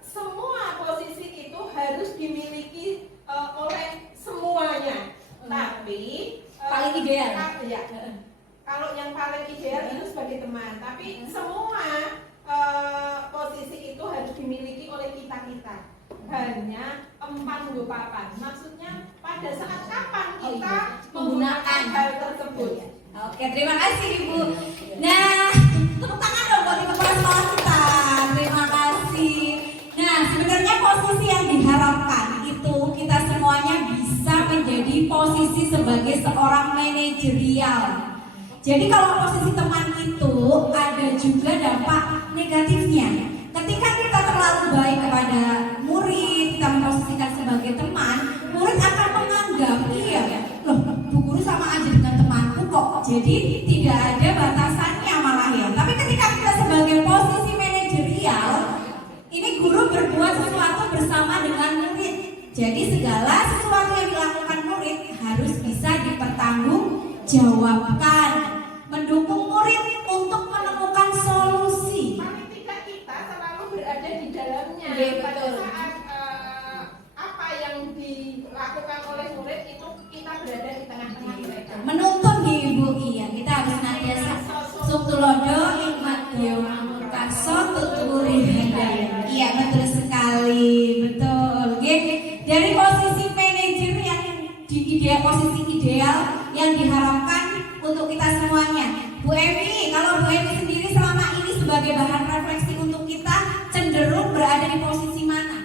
semua posisi itu harus dimiliki oleh semuanya. Tapi Paling ideal. Ya, kalau yang paling ideal itu sebagai teman. Tapi semua posisi itu harus dimiliki oleh kita. Hanya empan nggo papan. Maksudnya pada saat kapan kita menggunakan hal tersebut. Oke, terima kasih Ibu. Nah, tepuk tangan dong buat Ibu Kepala Sekolah kita. Terima kasih. Nah, sebenarnya posisi yang diharapkan itu kita semuanya bisa menjadi posisi sebagai seorang manajerial. Jadi kalau posisi teman itu ada juga dampak negatifnya. Ketika kita terlalu baik kepada murid, kita memposisikan sebagai teman, murid akan menganggap iya, loh, bu guru sama aja dengan temanku kok. Jadi tidak ada batasannya malah ya. Tapi ketika kita sebagai posisi manajerial, ini guru berbuat sesuatu bersama dengan murid. Jadi segala sesuatu yang dilakukan murid harus bisa dipertanggungjawabkan. Mendukung murid untuk menemukan solusi. Paling tidak kita selalu berada di dalamnya. Iya, Pada betul. saat apa yang dilakukan oleh murid itu kita berada di tengah-tengah mereka. Menuntun nih Ibu, iya kita harus senantiasa suktulodo hikmat dewa murkaso tuturi hidayah. Iya betul sekali, betul. Oke. Dari posisi manajer yang di posisi ideal yang diharapkan untuk kita semuanya. Bu Emi, kalau Bu Emi sendiri selama ini sebagai bahan refleksi untuk kita cenderung berada di posisi mana?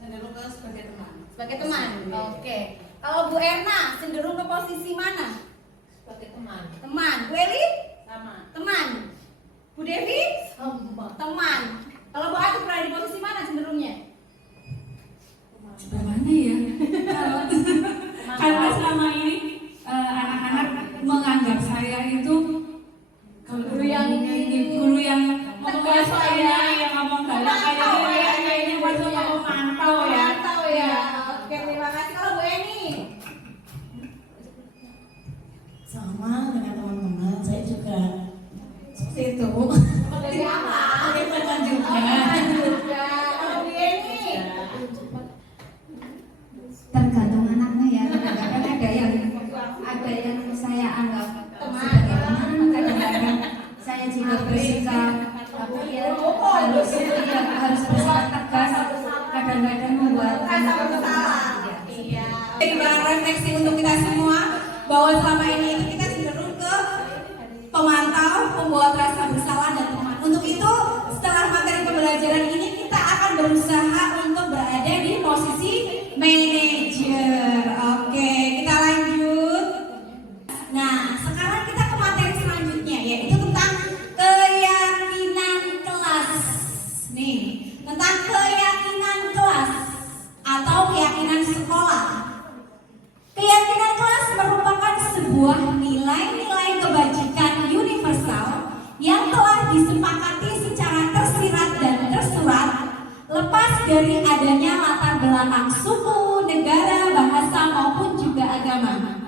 Cenderung ke sebagai teman. Sebagai teman. Oke. Kalau Bu Erna cenderung ke posisi mana? Sebagai teman. Teman. Bu Eli? Sama. Teman. Bu Devi? Teman. Kalau Bu Ati berada di posisi mana cenderungnya? Bagaimana ya? Karena selama ini anak-anak menganggap saya itu guru yang ngomong kayak saya, yang ngomong galak kayaknya waktu mau mantau ya. Tahu ya. Oke, terima kasih. Kalau Bu Eni? Sama dengan teman-teman, saya juga seperti itu. Dari apa? Ingin menunjukkan juga. Oh, ini. Tergantung anaknya ya. Kadang-kadang ada yang saya anggap sebagai teman, kadang-kadang saya juga bersikap harus bersikap tegas, kadang-kadang membuat anak bersalah. Iya. Jadi bahan refleksi untuk kita semua bahwa selama ini itu kita cenderung ke pemantau, pembuat rasa bersalah dan teman. Untuk itu setelah materi pembelajaran ini kita akan berusaha untuk berada di posisi manajer. Oke, kita lanjut. Nah, sekarang kita ke materi selanjutnya yaitu tentang keyakinan kelas. Nih, tentang keyakinan kelas atau keyakinan sekolah. Keyakinan kelas merupakan sebuah nilai-nilai kebajikan universal yang telah disepakati secara tersirat dan tersurat lepas dari adanya latar belakang suku, negara, bahasa maupun juga agama.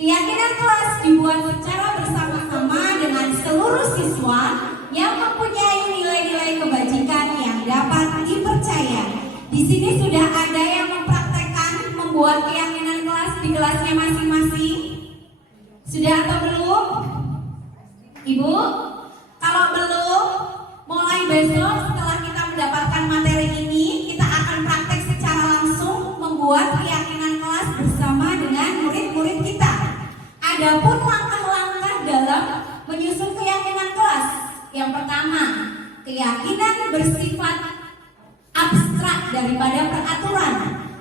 Keyakinan kelas dibuat secara bersama-sama dengan seluruh siswa yang mempunyai nilai-nilai kebajikan yang dapat dipercaya. Di sini sudah ada yang mempraktekkan membuat keyakinan kelas di kelasnya masing-masing. Sudah atau belum? Ibu? Kalau belum, mulai besok setelah kita mendapatkan materi ini, kita akan praktek secara langsung membuat keyakinan kelas bersama dengan murid-murid kita. Adapun langkah-langkah dalam menyusun keyakinan kelas. Yang pertama, keyakinan bersifat abstrak daripada peraturan,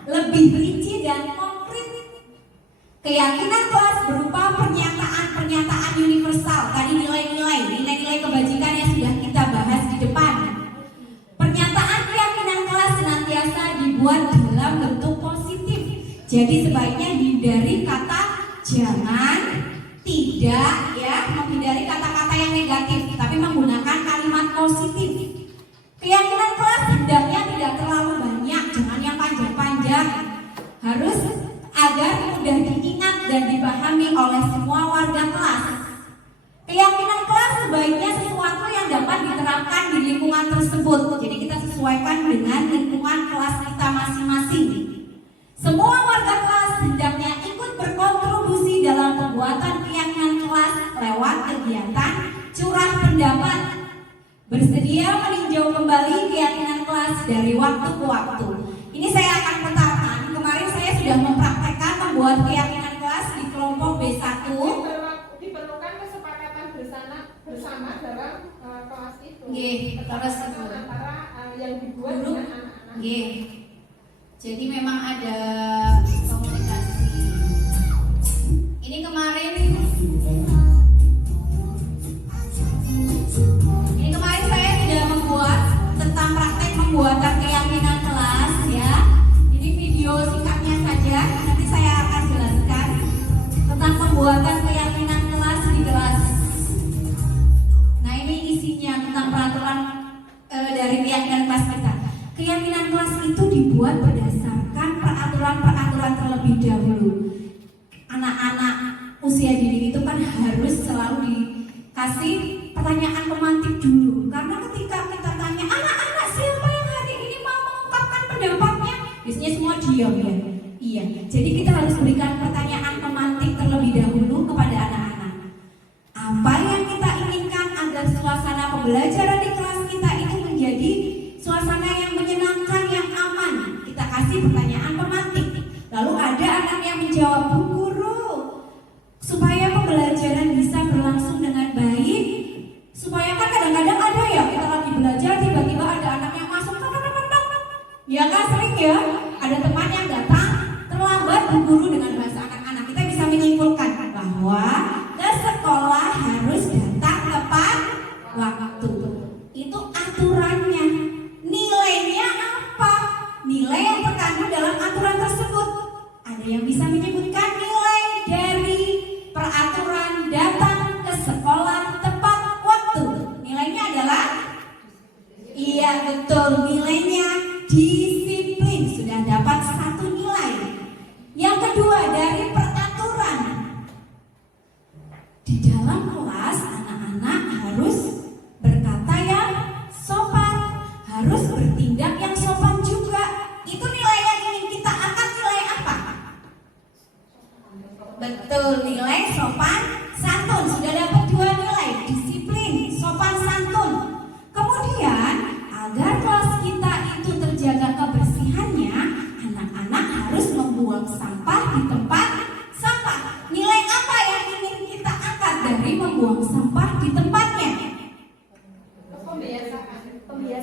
lebih rinci dan konkret. Keyakinan kelas berupa pernyataan-pernyataan universal. Tadi nilai-nilai kebajikan yang sudah kita bahas di depan. Pernyataan keyakinan kelas senantiasa dibuat dalam bentuk positif. Jadi sebaiknya dihindari kata jangan, tidak, ya, menghindari kata-kata yang negatif, tapi menggunakan kalimat positif. Keyakinan kelas hendaknya tidak terlalu banyak, jangan yang panjang-panjang. Harus agar mudah diingat dan dipahami oleh semua warga kelas. Keyakinan kelas sebaiknya sesuatu yang dapat diterapkan di lingkungan tersebut. Jadi kita sesuaikan dengan lingkungan kelas kita masing-masing. Semua warga kelas hendaknya ikut berkontribusi dalam pembuatan keyakinan kelas lewat kegiatan curah pendapat. Bersedia meninjau kembali keyakinan kelas dari waktu ke waktu. Ini saya akan petakan. Kemarin saya sudah mempraktekkan membuat keyakinan kelas di kelompok B1. Diperlukan kesepakatan bersama dalam kelas itu. Kelas itu. Antara yang dibuat Guru. dengan anak-anak. Jadi memang ada komunikasi. Ini kemarin saya sudah membuat tentang praktek pembuatan keyakinan kelas, ya. Ini video singkatnya saja. Nanti saya akan jelaskan tentang pembuatan keyakinan kelas di kelas. Nah, ini isinya tentang peraturan dari keyakinan kelas kita. Keyakinan kelas itu dibuat berdasarkan peraturan-peraturan terlebih dahulu. Anak-anak usia dini itu kan harus selalu dikasih pertanyaan pemantik dulu. Karena ketika kita tanya anak-anak siapa yang hari ini mau mengungkapkan pendapatnya, biasanya semua diam ya. Iya. Jadi kita harus berikan pertanyaan pemantik terlebih dahulu kepada anak-anak. Apa yang kita inginkan agar suasana pembelajaran di kelas kita ini menjadi suasana yang menyenangkan, yang aman. Kita kasih pertanyaan pemantik. Lalu ada anak yang menjawab, Bu Guru, supaya pembelajaran bisa berlangsung dengan baik, supaya kan kadang-kadang ada ya kita lagi belajar tiba-tiba ada anak yang masuk, ya kan sering ya, ada teman yang datang terlambat. Bu Guru dengan bahasa anak-anak kita bisa menyimpulkan bahwa ke sekolah harus datang tepat waktu. Itu aturannya. Nilainya apa? Nilai yang terkandung dalam aturan tersebut. Ada yang bisa menyebutkan nilai dari peraturan datang ke sekolah tepat waktu. Nilainya adalah? Iya betul, nilainya disiplin. Sudah dapat satu nilai. Yang kedua dari peraturan. Di dalam kelas anak-anak harus berkata yang sopan,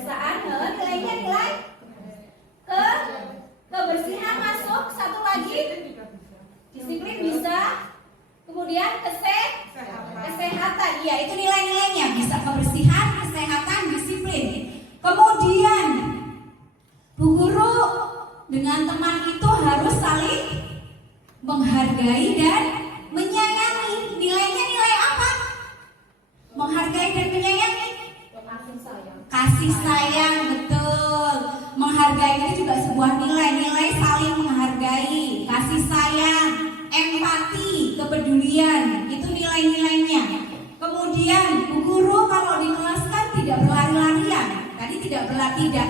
kebiasaan, nilainya nilai kebersihan masuk, satu lagi disiplin bisa, kemudian kesehatan, iya itu nilai-nilainya, bisa kebersihan, kesehatan, disiplin. Kemudian Bu Guru dengan teman itu harus saling menghargai dan menyayangi. Nilainya nilai apa? Menghargai dan menyayangi. Kasih sayang, betul. Menghargai itu juga sebuah nilai saling menghargai, kasih sayang, empati, kepedulian, itu nilai-nilainya. Kemudian Bu Guru kalau di kelas kan tidak berlari-larian. Tadi tidak,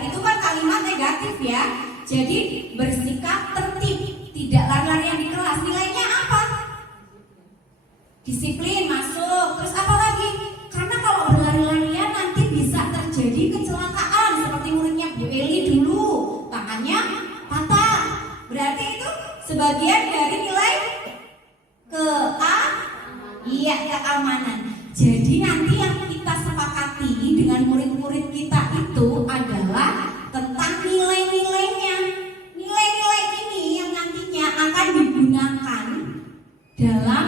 itu kan kalimat negatif ya. Jadi bersikap tertib, tidak lari-larian di kelas. Nilainya apa? Disiplin masuk. Terus apa lagi? Karena kalau berlari-larian nanti bisa terjadi kecelakaan seperti muridnya Bu Eli dulu, tangannya patah. Berarti itu sebagian dari nilai keamanan. Jadi nanti yang kita sepakati dengan murid-murid kita itu adalah tentang nilai-nilainya. Nilai-nilai ini yang nantinya akan digunakan dalam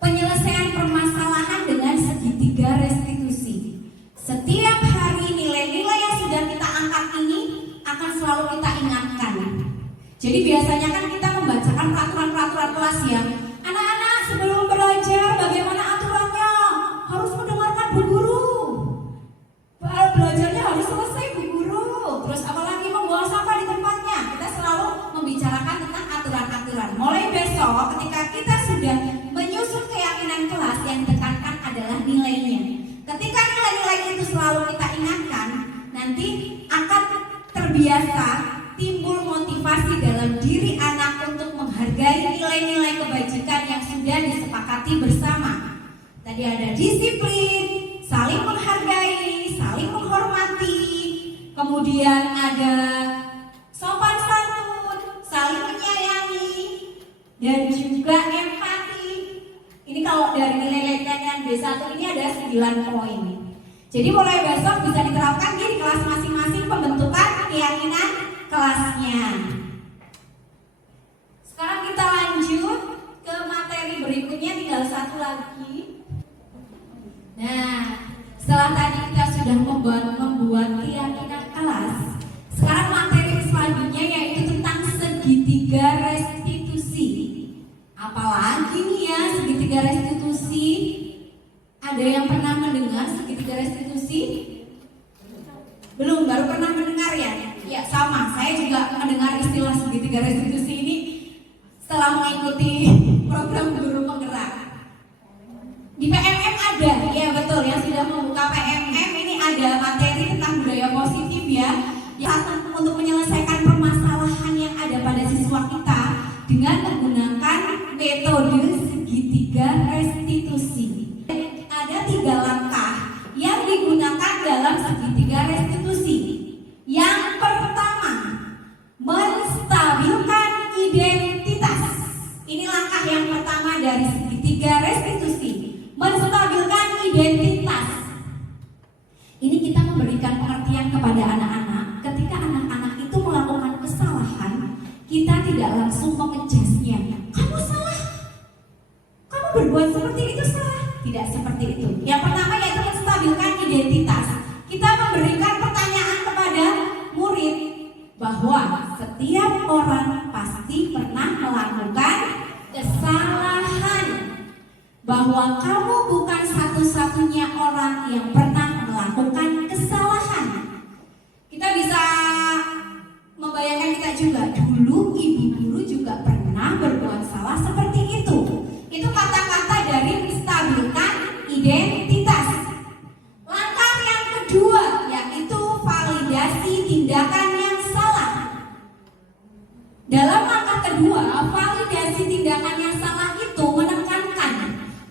penyelesaian permasalahan dengan segitiga restitusi. Setiap hari nilai-nilai yang sudah kita angkat ini akan selalu kita ingatkan. Jadi biasanya kan kita membacakan peraturan-peraturan kelas ya. Anak-anak sebelum belajar bagaimana aturannya? Harus mendengarkan Bu Guru. Belajarnya harus selesai Bu Guru. Terus apalagi membuang sampah di tempatnya. Kita selalu membicarakan tentang aturan-aturan. Mulai besok ketika kita sudah menyusun keyakinan kelas, yang ditekankan adalah nilainya. Ketika nilai-nilai itu selalu kita ingatkan, nanti akan terbiasa timbul motivasi dalam diri anak untuk menghargai nilai-nilai kebajikan yang sudah disepakati bersama. Tadi ada disiplin, saling menghargai, saling menghormati, kemudian ada sopan santun, saling menyayangi, dan juga empati. Ini kalau dari nilai-nilai B1 ini ada 9 poin. Jadi mulai besok bisa diterapkan di kelas masing-masing pembentukan keyakinan kelasnya. Sekarang kita lanjut ke materi berikutnya, tinggal satu lagi. Nah, setelah tadi kita sudah membuat keyakinan kelas, sekarang materi selanjutnya yaitu tentang segitiga restitusi. Apalagi nih ya segitiga restitusi? Ada yang pernah mendengar segitiga restitusi? Belum, baru pernah mendengar ya? Ya sama, saya juga mendengar istilah segitiga restitusi ini setelah mengikuti program guru penggerak. Di PMM ada, ya betul ya, sudah membuka PMM ini ada materi tentang budaya positif ya, yang untuk menyelesaikan permasalahan yang ada pada siswa kita dengan menggunakan metode segitiga restitusi. Ada 3 langkah yang digunakan dalam segitiga restitusi. Yang pertama, menstabilkan identitas. Ini langkah yang pertama dari segitiga restitusi, menstabilkan identitas. Ini kita memberikan pengertian kepada anak-anak. Ketika anak-anak itu melakukan kesalahan, kita tidak langsung mengejasnya. Kamu salah, kamu berbuat seperti itu salah. Tidak seperti itu. Yang pertama yaitu menstabilkan identitas. Kita memberikan pertanyaan kepada murid bahwa setiap orang pasti pernah melakukan kesalahan, bahwa kamu bukan satu-satunya orang yang pernah melakukan kesalahan. Kita bisa membayangkan kita juga dulu ibu guru juga pernah berbuat salah seperti itu. Itu kata-kata dari menstabilkan identitas. Langkah yang kedua yaitu validasi tindakan yang salah. Dalam langkah kedua, validasi tindakan yang salah itu menekankan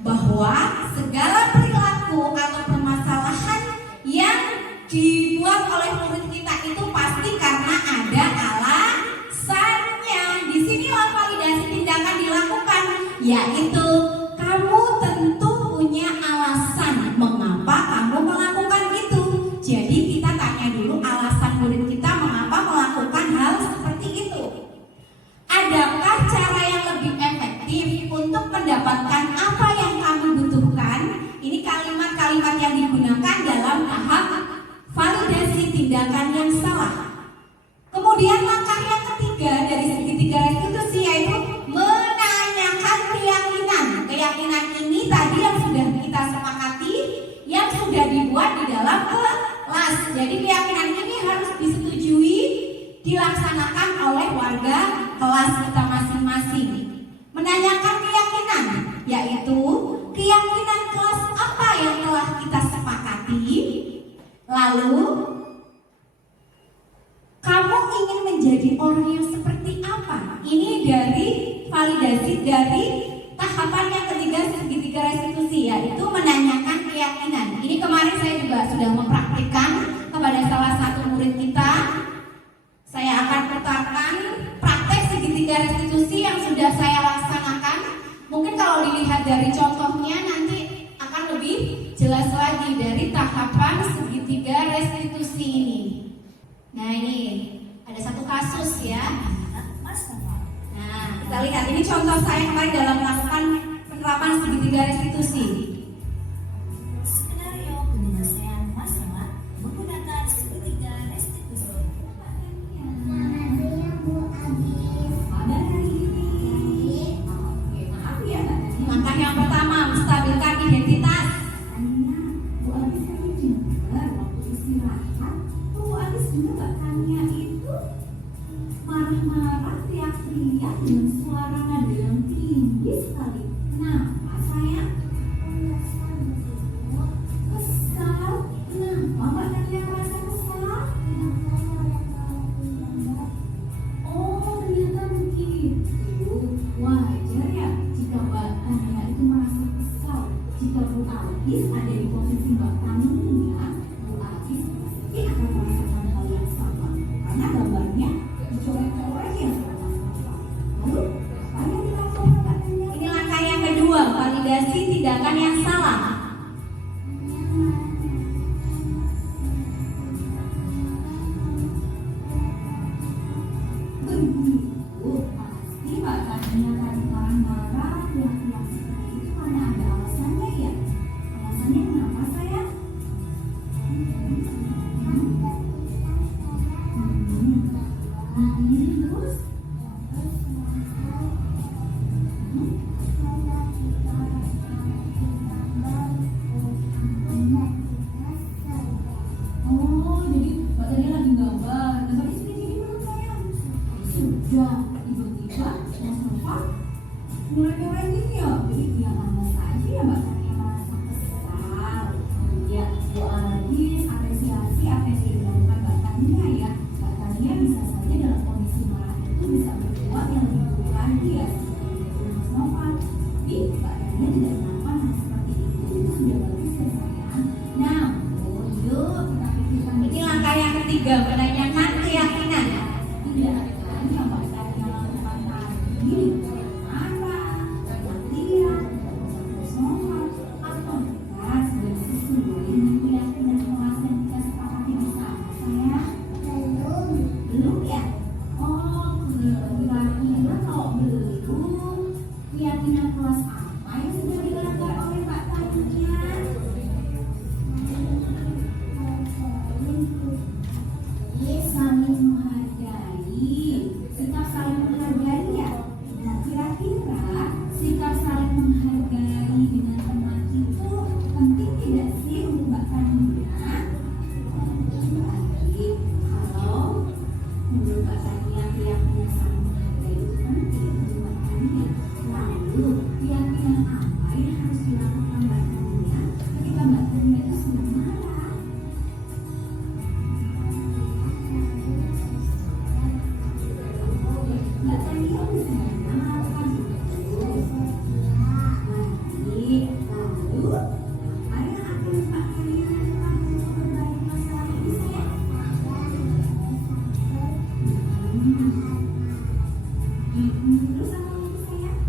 bahwa segala perilaku atau permasalahan yang dibuat oleh murid kita itu pasti karena ada alasannya. Disinilah validasi tindakan dilakukan, yaitu kamu tentu punya alasan kelas. Jadi keyakinan ini harus disetujui dilaksanakan oleh warga kelas kita masing-masing. Menanyakan keyakinan, yaitu keyakinan kelas apa yang telah kita sepakati. Lalu kamu ingin menjadi orang yang seperti apa? Ini dari validasi dari tahapan yang ketiga segitiga restitusi, yaitu menanyakan keyakinan. Ini kemarin saya juga sudah mempraktikkan kepada salah satu murid kita. Saya akan putarkan praktek segitiga restitusi yang sudah saya laksanakan. Mungkin kalau dilihat dari contohnya nanti akan lebih jelas lagi dari tahapan segitiga restitusi ini. Nah, ini ada satu kasus ya. Nah, kita lihat ini contoh saya kemarin dalam melakukan penerapan segitiga restitusi. Skenario penyelesaian masalah menggunakan segitiga restitusi. Pada hari ini, oke, maaf ya. Langkah yang pertama, menstabilkan identitas. Bu Agis tadi dengar waktu istirahat, Bu Agis dengar Tania itu marah-marah, teriak-teriak dengan suara nada yang tinggi sekali. Kenapa sayang? Kesal? Kenapa Mbak Tania merasa kesal? Oh, ternyata begitu. Wajar ya jika Mbak Tania itu merasa kesal. Jika Bu Agis ada di posisi Mbak Tania, Bu Agis pasti akan merasakan hal yang sama. Karena gambarnya dicoret-coret ya sama-sama. Lalu, apa yang dilakukan Mbak Tania? Ini langkah yang kedua, validasi tindakan yang salah. Begitu, pasti Mbak Tania akan marah-marah, teriak-teriak seperti itu karena ada alasannya ya. Alasannya kenapa sayang? Terus? Oh, jadi Mbak Tania lagi gambar. Gambar di sini dulu sayang. Sudah, tiba-tiba Mas Nova mulai merah gini ya. Jadi dia mana saja ya Mbak Tania merasa kesal. Ya, Bu Agis apresiasi apa yang dilakukan Mbak Tania ya. Mbak Tania bisa saja dalam kondisi marah itu bisa berbuat yang lebih buruk lagi ya. Seperti itu Mas Nova. Tapi Mbak Tania tidak melakukan hal seperti itu. Itu sudah bagus ya sayang. Nah, yuk kita pikirkan. Ini langkah yang ketiga, menanyakan keyakinan. Tidak akan yang Mbak Tania lakukan tadi marah, teriak, terus Nova, atau kita sudah sesuai dengan keyakinan kelas yang kita sepakati bersama sayang. Belum ya? Oh, kira-kira kalau belum, keyakinan kelas apa yang sudah dilanggar oleh Mbak Tania? Saling menghargai, sikap saling menghargai ya. Nah, kira-kira sikap saling menghargai dengan teman itu penting tidak sih untuk Mbak Tania? Lagi, kalau menurut Mbak Tania keyakinan saling menghargai itu penting untuk Mbak Tania. Lalu keyakinan apa yang harus dilakukan Mbak Tania ketika Mbak Tania itu sedang marah? Mbak Tania bisa melakukan itu. Lalu apa yang akan Mbak Tania lakukan untuk memperbaiki masalah ini sayang? Terus apa lagi sayang?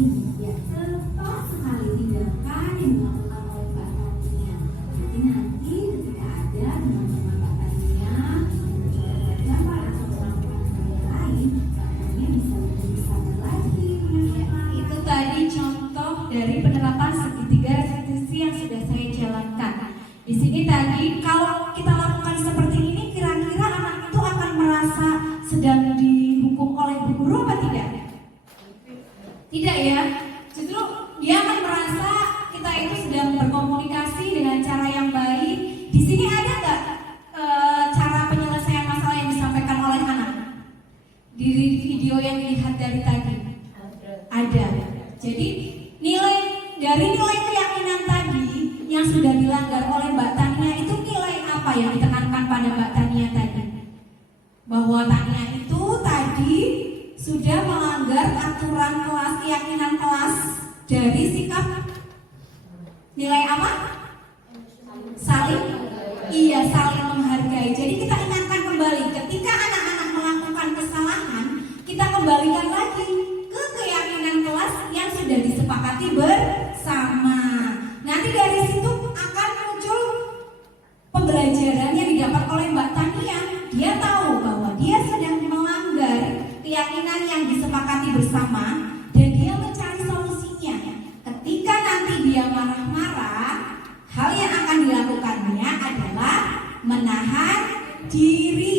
Iya, tepat sekali tindakan yang dilakukan oleh Mbak Tania. Jadi nanti ketika ada teman-teman Mbak Tania mencoba gambar atau melakukan hal lain, Mbak Tania bisa lebih sabar lagi. Itu tadi contoh dari penerapan segitiga restitusi yang sudah saya jalankan. Di sini tadi kalau kita lakukan seperti ini, kira-kira anak dilanggar oleh Mbak Tania itu nilai apa yang ditekankan pada Mbak Tania tadi? Bahwa Tania itu tadi sudah melanggar aturan kelas, keyakinan kelas dari sikap nilai apa? Saling menghargai. Jadi kita ingatkan kembali, ketika anak-anak melakukan kesalahan, kita kembalikan lagi ke keyakinan kelas yang sudah disepakati bersama. Nanti dari situ akan muncul pembelajaran yang didapat oleh Mbak Tania. Dia tahu bahwa dia sedang melanggar keyakinan yang disepakati bersama dan dia mencari solusinya. Ketika nanti dia marah-marah, hal yang akan dilakukannya adalah menahan diri,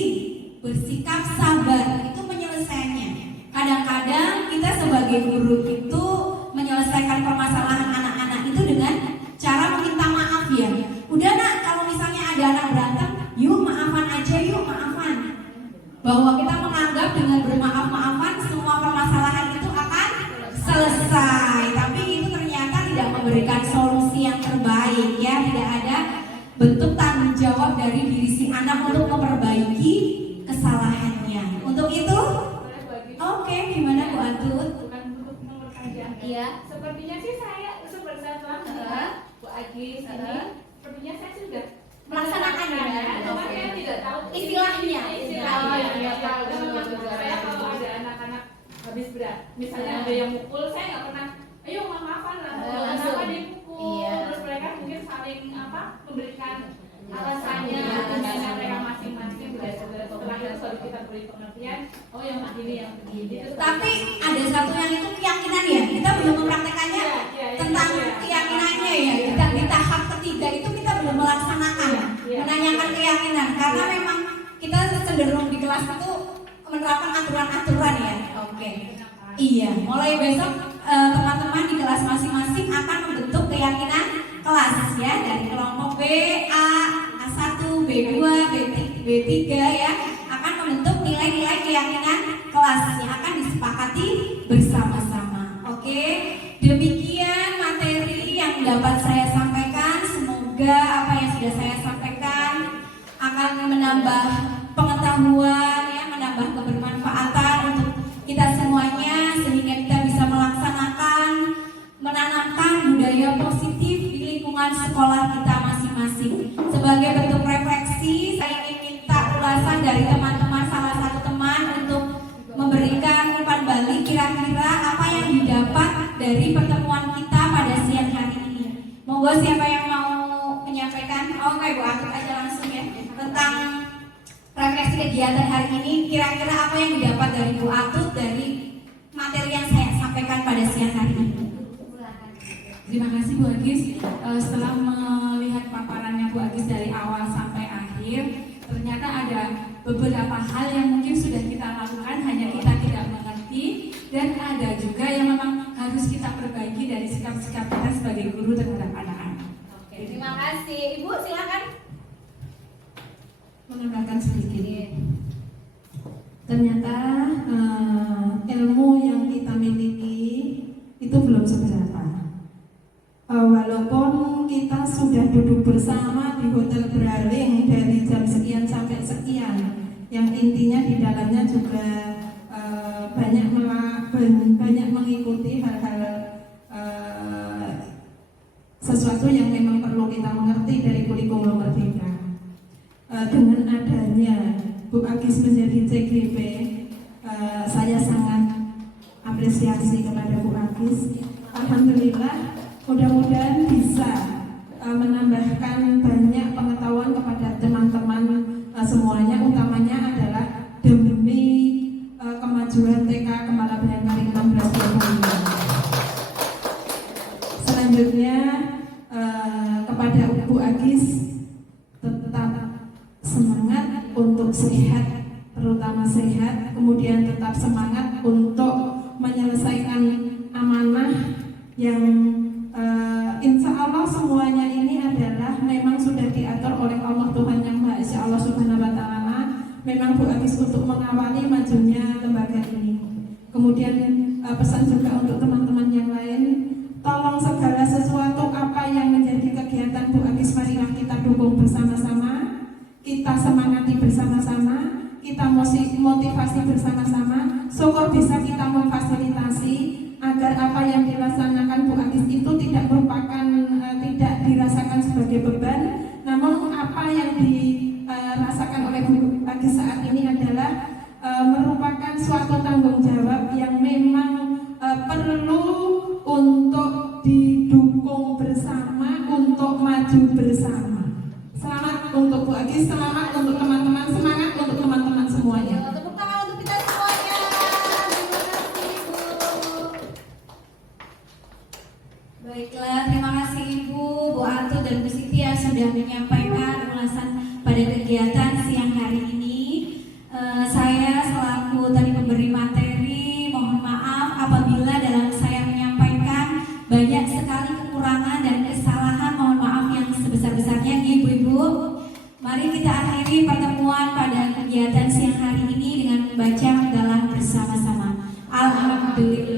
bersikap sabar, itu penyelesaiannya. Kadang-kadang kita sebagai guru itu menyelesaikan permasalahan anak-anak itu dengan cara meminta maaf ya. Udah nak, kalau misalnya ada anak berantem, yuk maafan aja, yuk maafan. Bahwa kita menganggap dengan bermaaf-maafan semua permasalahan itu akan selesai. Tapi itu ternyata tidak memberikan solusi yang terbaik ya. Tidak ada bentuk tanggung jawab dari diri si anak untuk memperbaiki kesalahannya. Untuk itu, oke, gimana Bu Atut? Bukan untuk memperpanjang. Iya. Sepertinya sih saya seperti Bu Agis ini, sepertinya saya sudah Melaksanakan ya? Cuma Oke. saya tidak tahu Istilahnya. Oh, iya, Tahu. betul, Memang betul. saya kalau ada anak-anak habis berat, misalnya ada yang mukul, saya nggak pernah, ayo maafan lah, Langsung. kenapa dipukul? Iya. Terus mereka mungkin saling memberikan alasannya, Iya, alasannya iya. mereka masing-masing. Setelah itu baru kita beri pengertian, oh yang begini, yang begini. Tapi ada satu yang itu keyakinan ya. Kita belum mempraktekannya Iya, tentang iya. keyakinannya ya. Kita di tahap ketiga itu kita belum melaksanakan Iya. menanyakan keyakinan karena memang kita cenderung di kelas itu menerapkan aturan-aturan ya. Oke. Iya, mulai besok teman-teman di kelas masing-masing akan membentuk keyakinan kelas ya, dari kelompok B, A, A1, B2, B3 ya, akan membentuk nilai-nilai keyakinan kelas yang akan disepakati bersama-sama. Oke, demikian materi yang dapat saya sampaikan. Semoga apa yang sudah saya sampaikan akan menambah pengetahuan ya, menambah kebermanfaatan untuk kita semuanya sehingga kita bisa melaksanakan, menanamkan budaya positif di lingkungan sekolah kita masing-masing. Sebagai bentuk refleksi, saya ingin minta ulasan dari teman-teman, salah satu teman untuk memberikan umpan balik kira-kira apa yang didapat dari pertemuan kita pada siang hari ini. Monggo siapa yang mau menyampaikan? Oke, Bu Atut aja langsung ya, tentang refleksi kegiatan hari ini. Kira-kira apa yang didapat dari Bu Atut dari materi yang saya sampaikan pada siang hari ini? Terima kasih Bu Agis. Setelah melihat paparannya Bu Agis dari awal sampai akhir, ternyata ada beberapa hal yang mungkin sudah kita lakukan, hanya kita tidak mengerti, dan ada juga yang memang harus kita perbaiki dari sikap-sikap kita sebagai guru terhadap anak-anak. Oke, terima kasih. Ibu silakan. Menambahkan sedikit. Ternyata ilmu yang kita miliki itu belum seberapa. Walaupun kita sudah duduk bersama di hotel Braling dari jam sekian sampai sekian, yang intinya di dalamnya juga banyak mengikuti hal-hal sesuatu yang memang perlu kita mengerti dari kurikulum Merdeka. Dengan adanya Bu Agis menjadi CGP, saya sangat apresiasi kepada Bu Agis. Alhamdulillah, mudah-mudahan bisa menambahkan banyak pengetahuan kepada teman-teman semuanya, utamanya adalah demi kemajuan TK Kemala Bayangkari 1625. Selanjutnya kepada Bu Agis, tetap semangat untuk sehat, terutama sehat, kemudian tetap semangat untuk menyelesaikan amanah yang insya Allah semuanya ini adalah memang sudah diatur oleh Allah Tuhan Yang Maha Esa, Allah Subhanahu Wa Taala. Memang Bu Agis untuk mengawali majunya lembaga ini. Kemudian pesan juga untuk teman-teman yang lain, tolong segala sesuatu apa yang menjadi kegiatan Bu Agis mari dukung bersama-sama, kita semangati bersama-sama, kita motivasi bersama-sama. Syukur bisa kita memfasilitasi agar apa yang dilaksanakan Bu Agis itu tidak merupakan tidak dirasakan sebagai beban, namun apa yang dirasakan oleh Bu Agis saat ini adalah merupakan suatu tanggung jawab yang memang perlu untuk didukung bersama, untuk maju bersama. Selamat untuk Bu Agis, semangat untuk teman-teman, semangat untuk teman-teman semuanya. Tepuk tangan untuk kita semuanya. Baiklah, terima kasih Ibu, Bu Atu dan Bu Siti yang sudah menyampaikan ulasan pada kegiatan siang hari ini. Saya selaku tadi pemberi materi, mohon maaf apabila dalam saya menyampaikan banyak sekali kekurangan dan kesalahan. Mohon maaf yang sebesar-besarnya Ibu-ibu. Mari kita akhiri pertemuan pada kegiatan siang hari ini dengan membaca hamdalah bersama-sama. Alhamdulillah.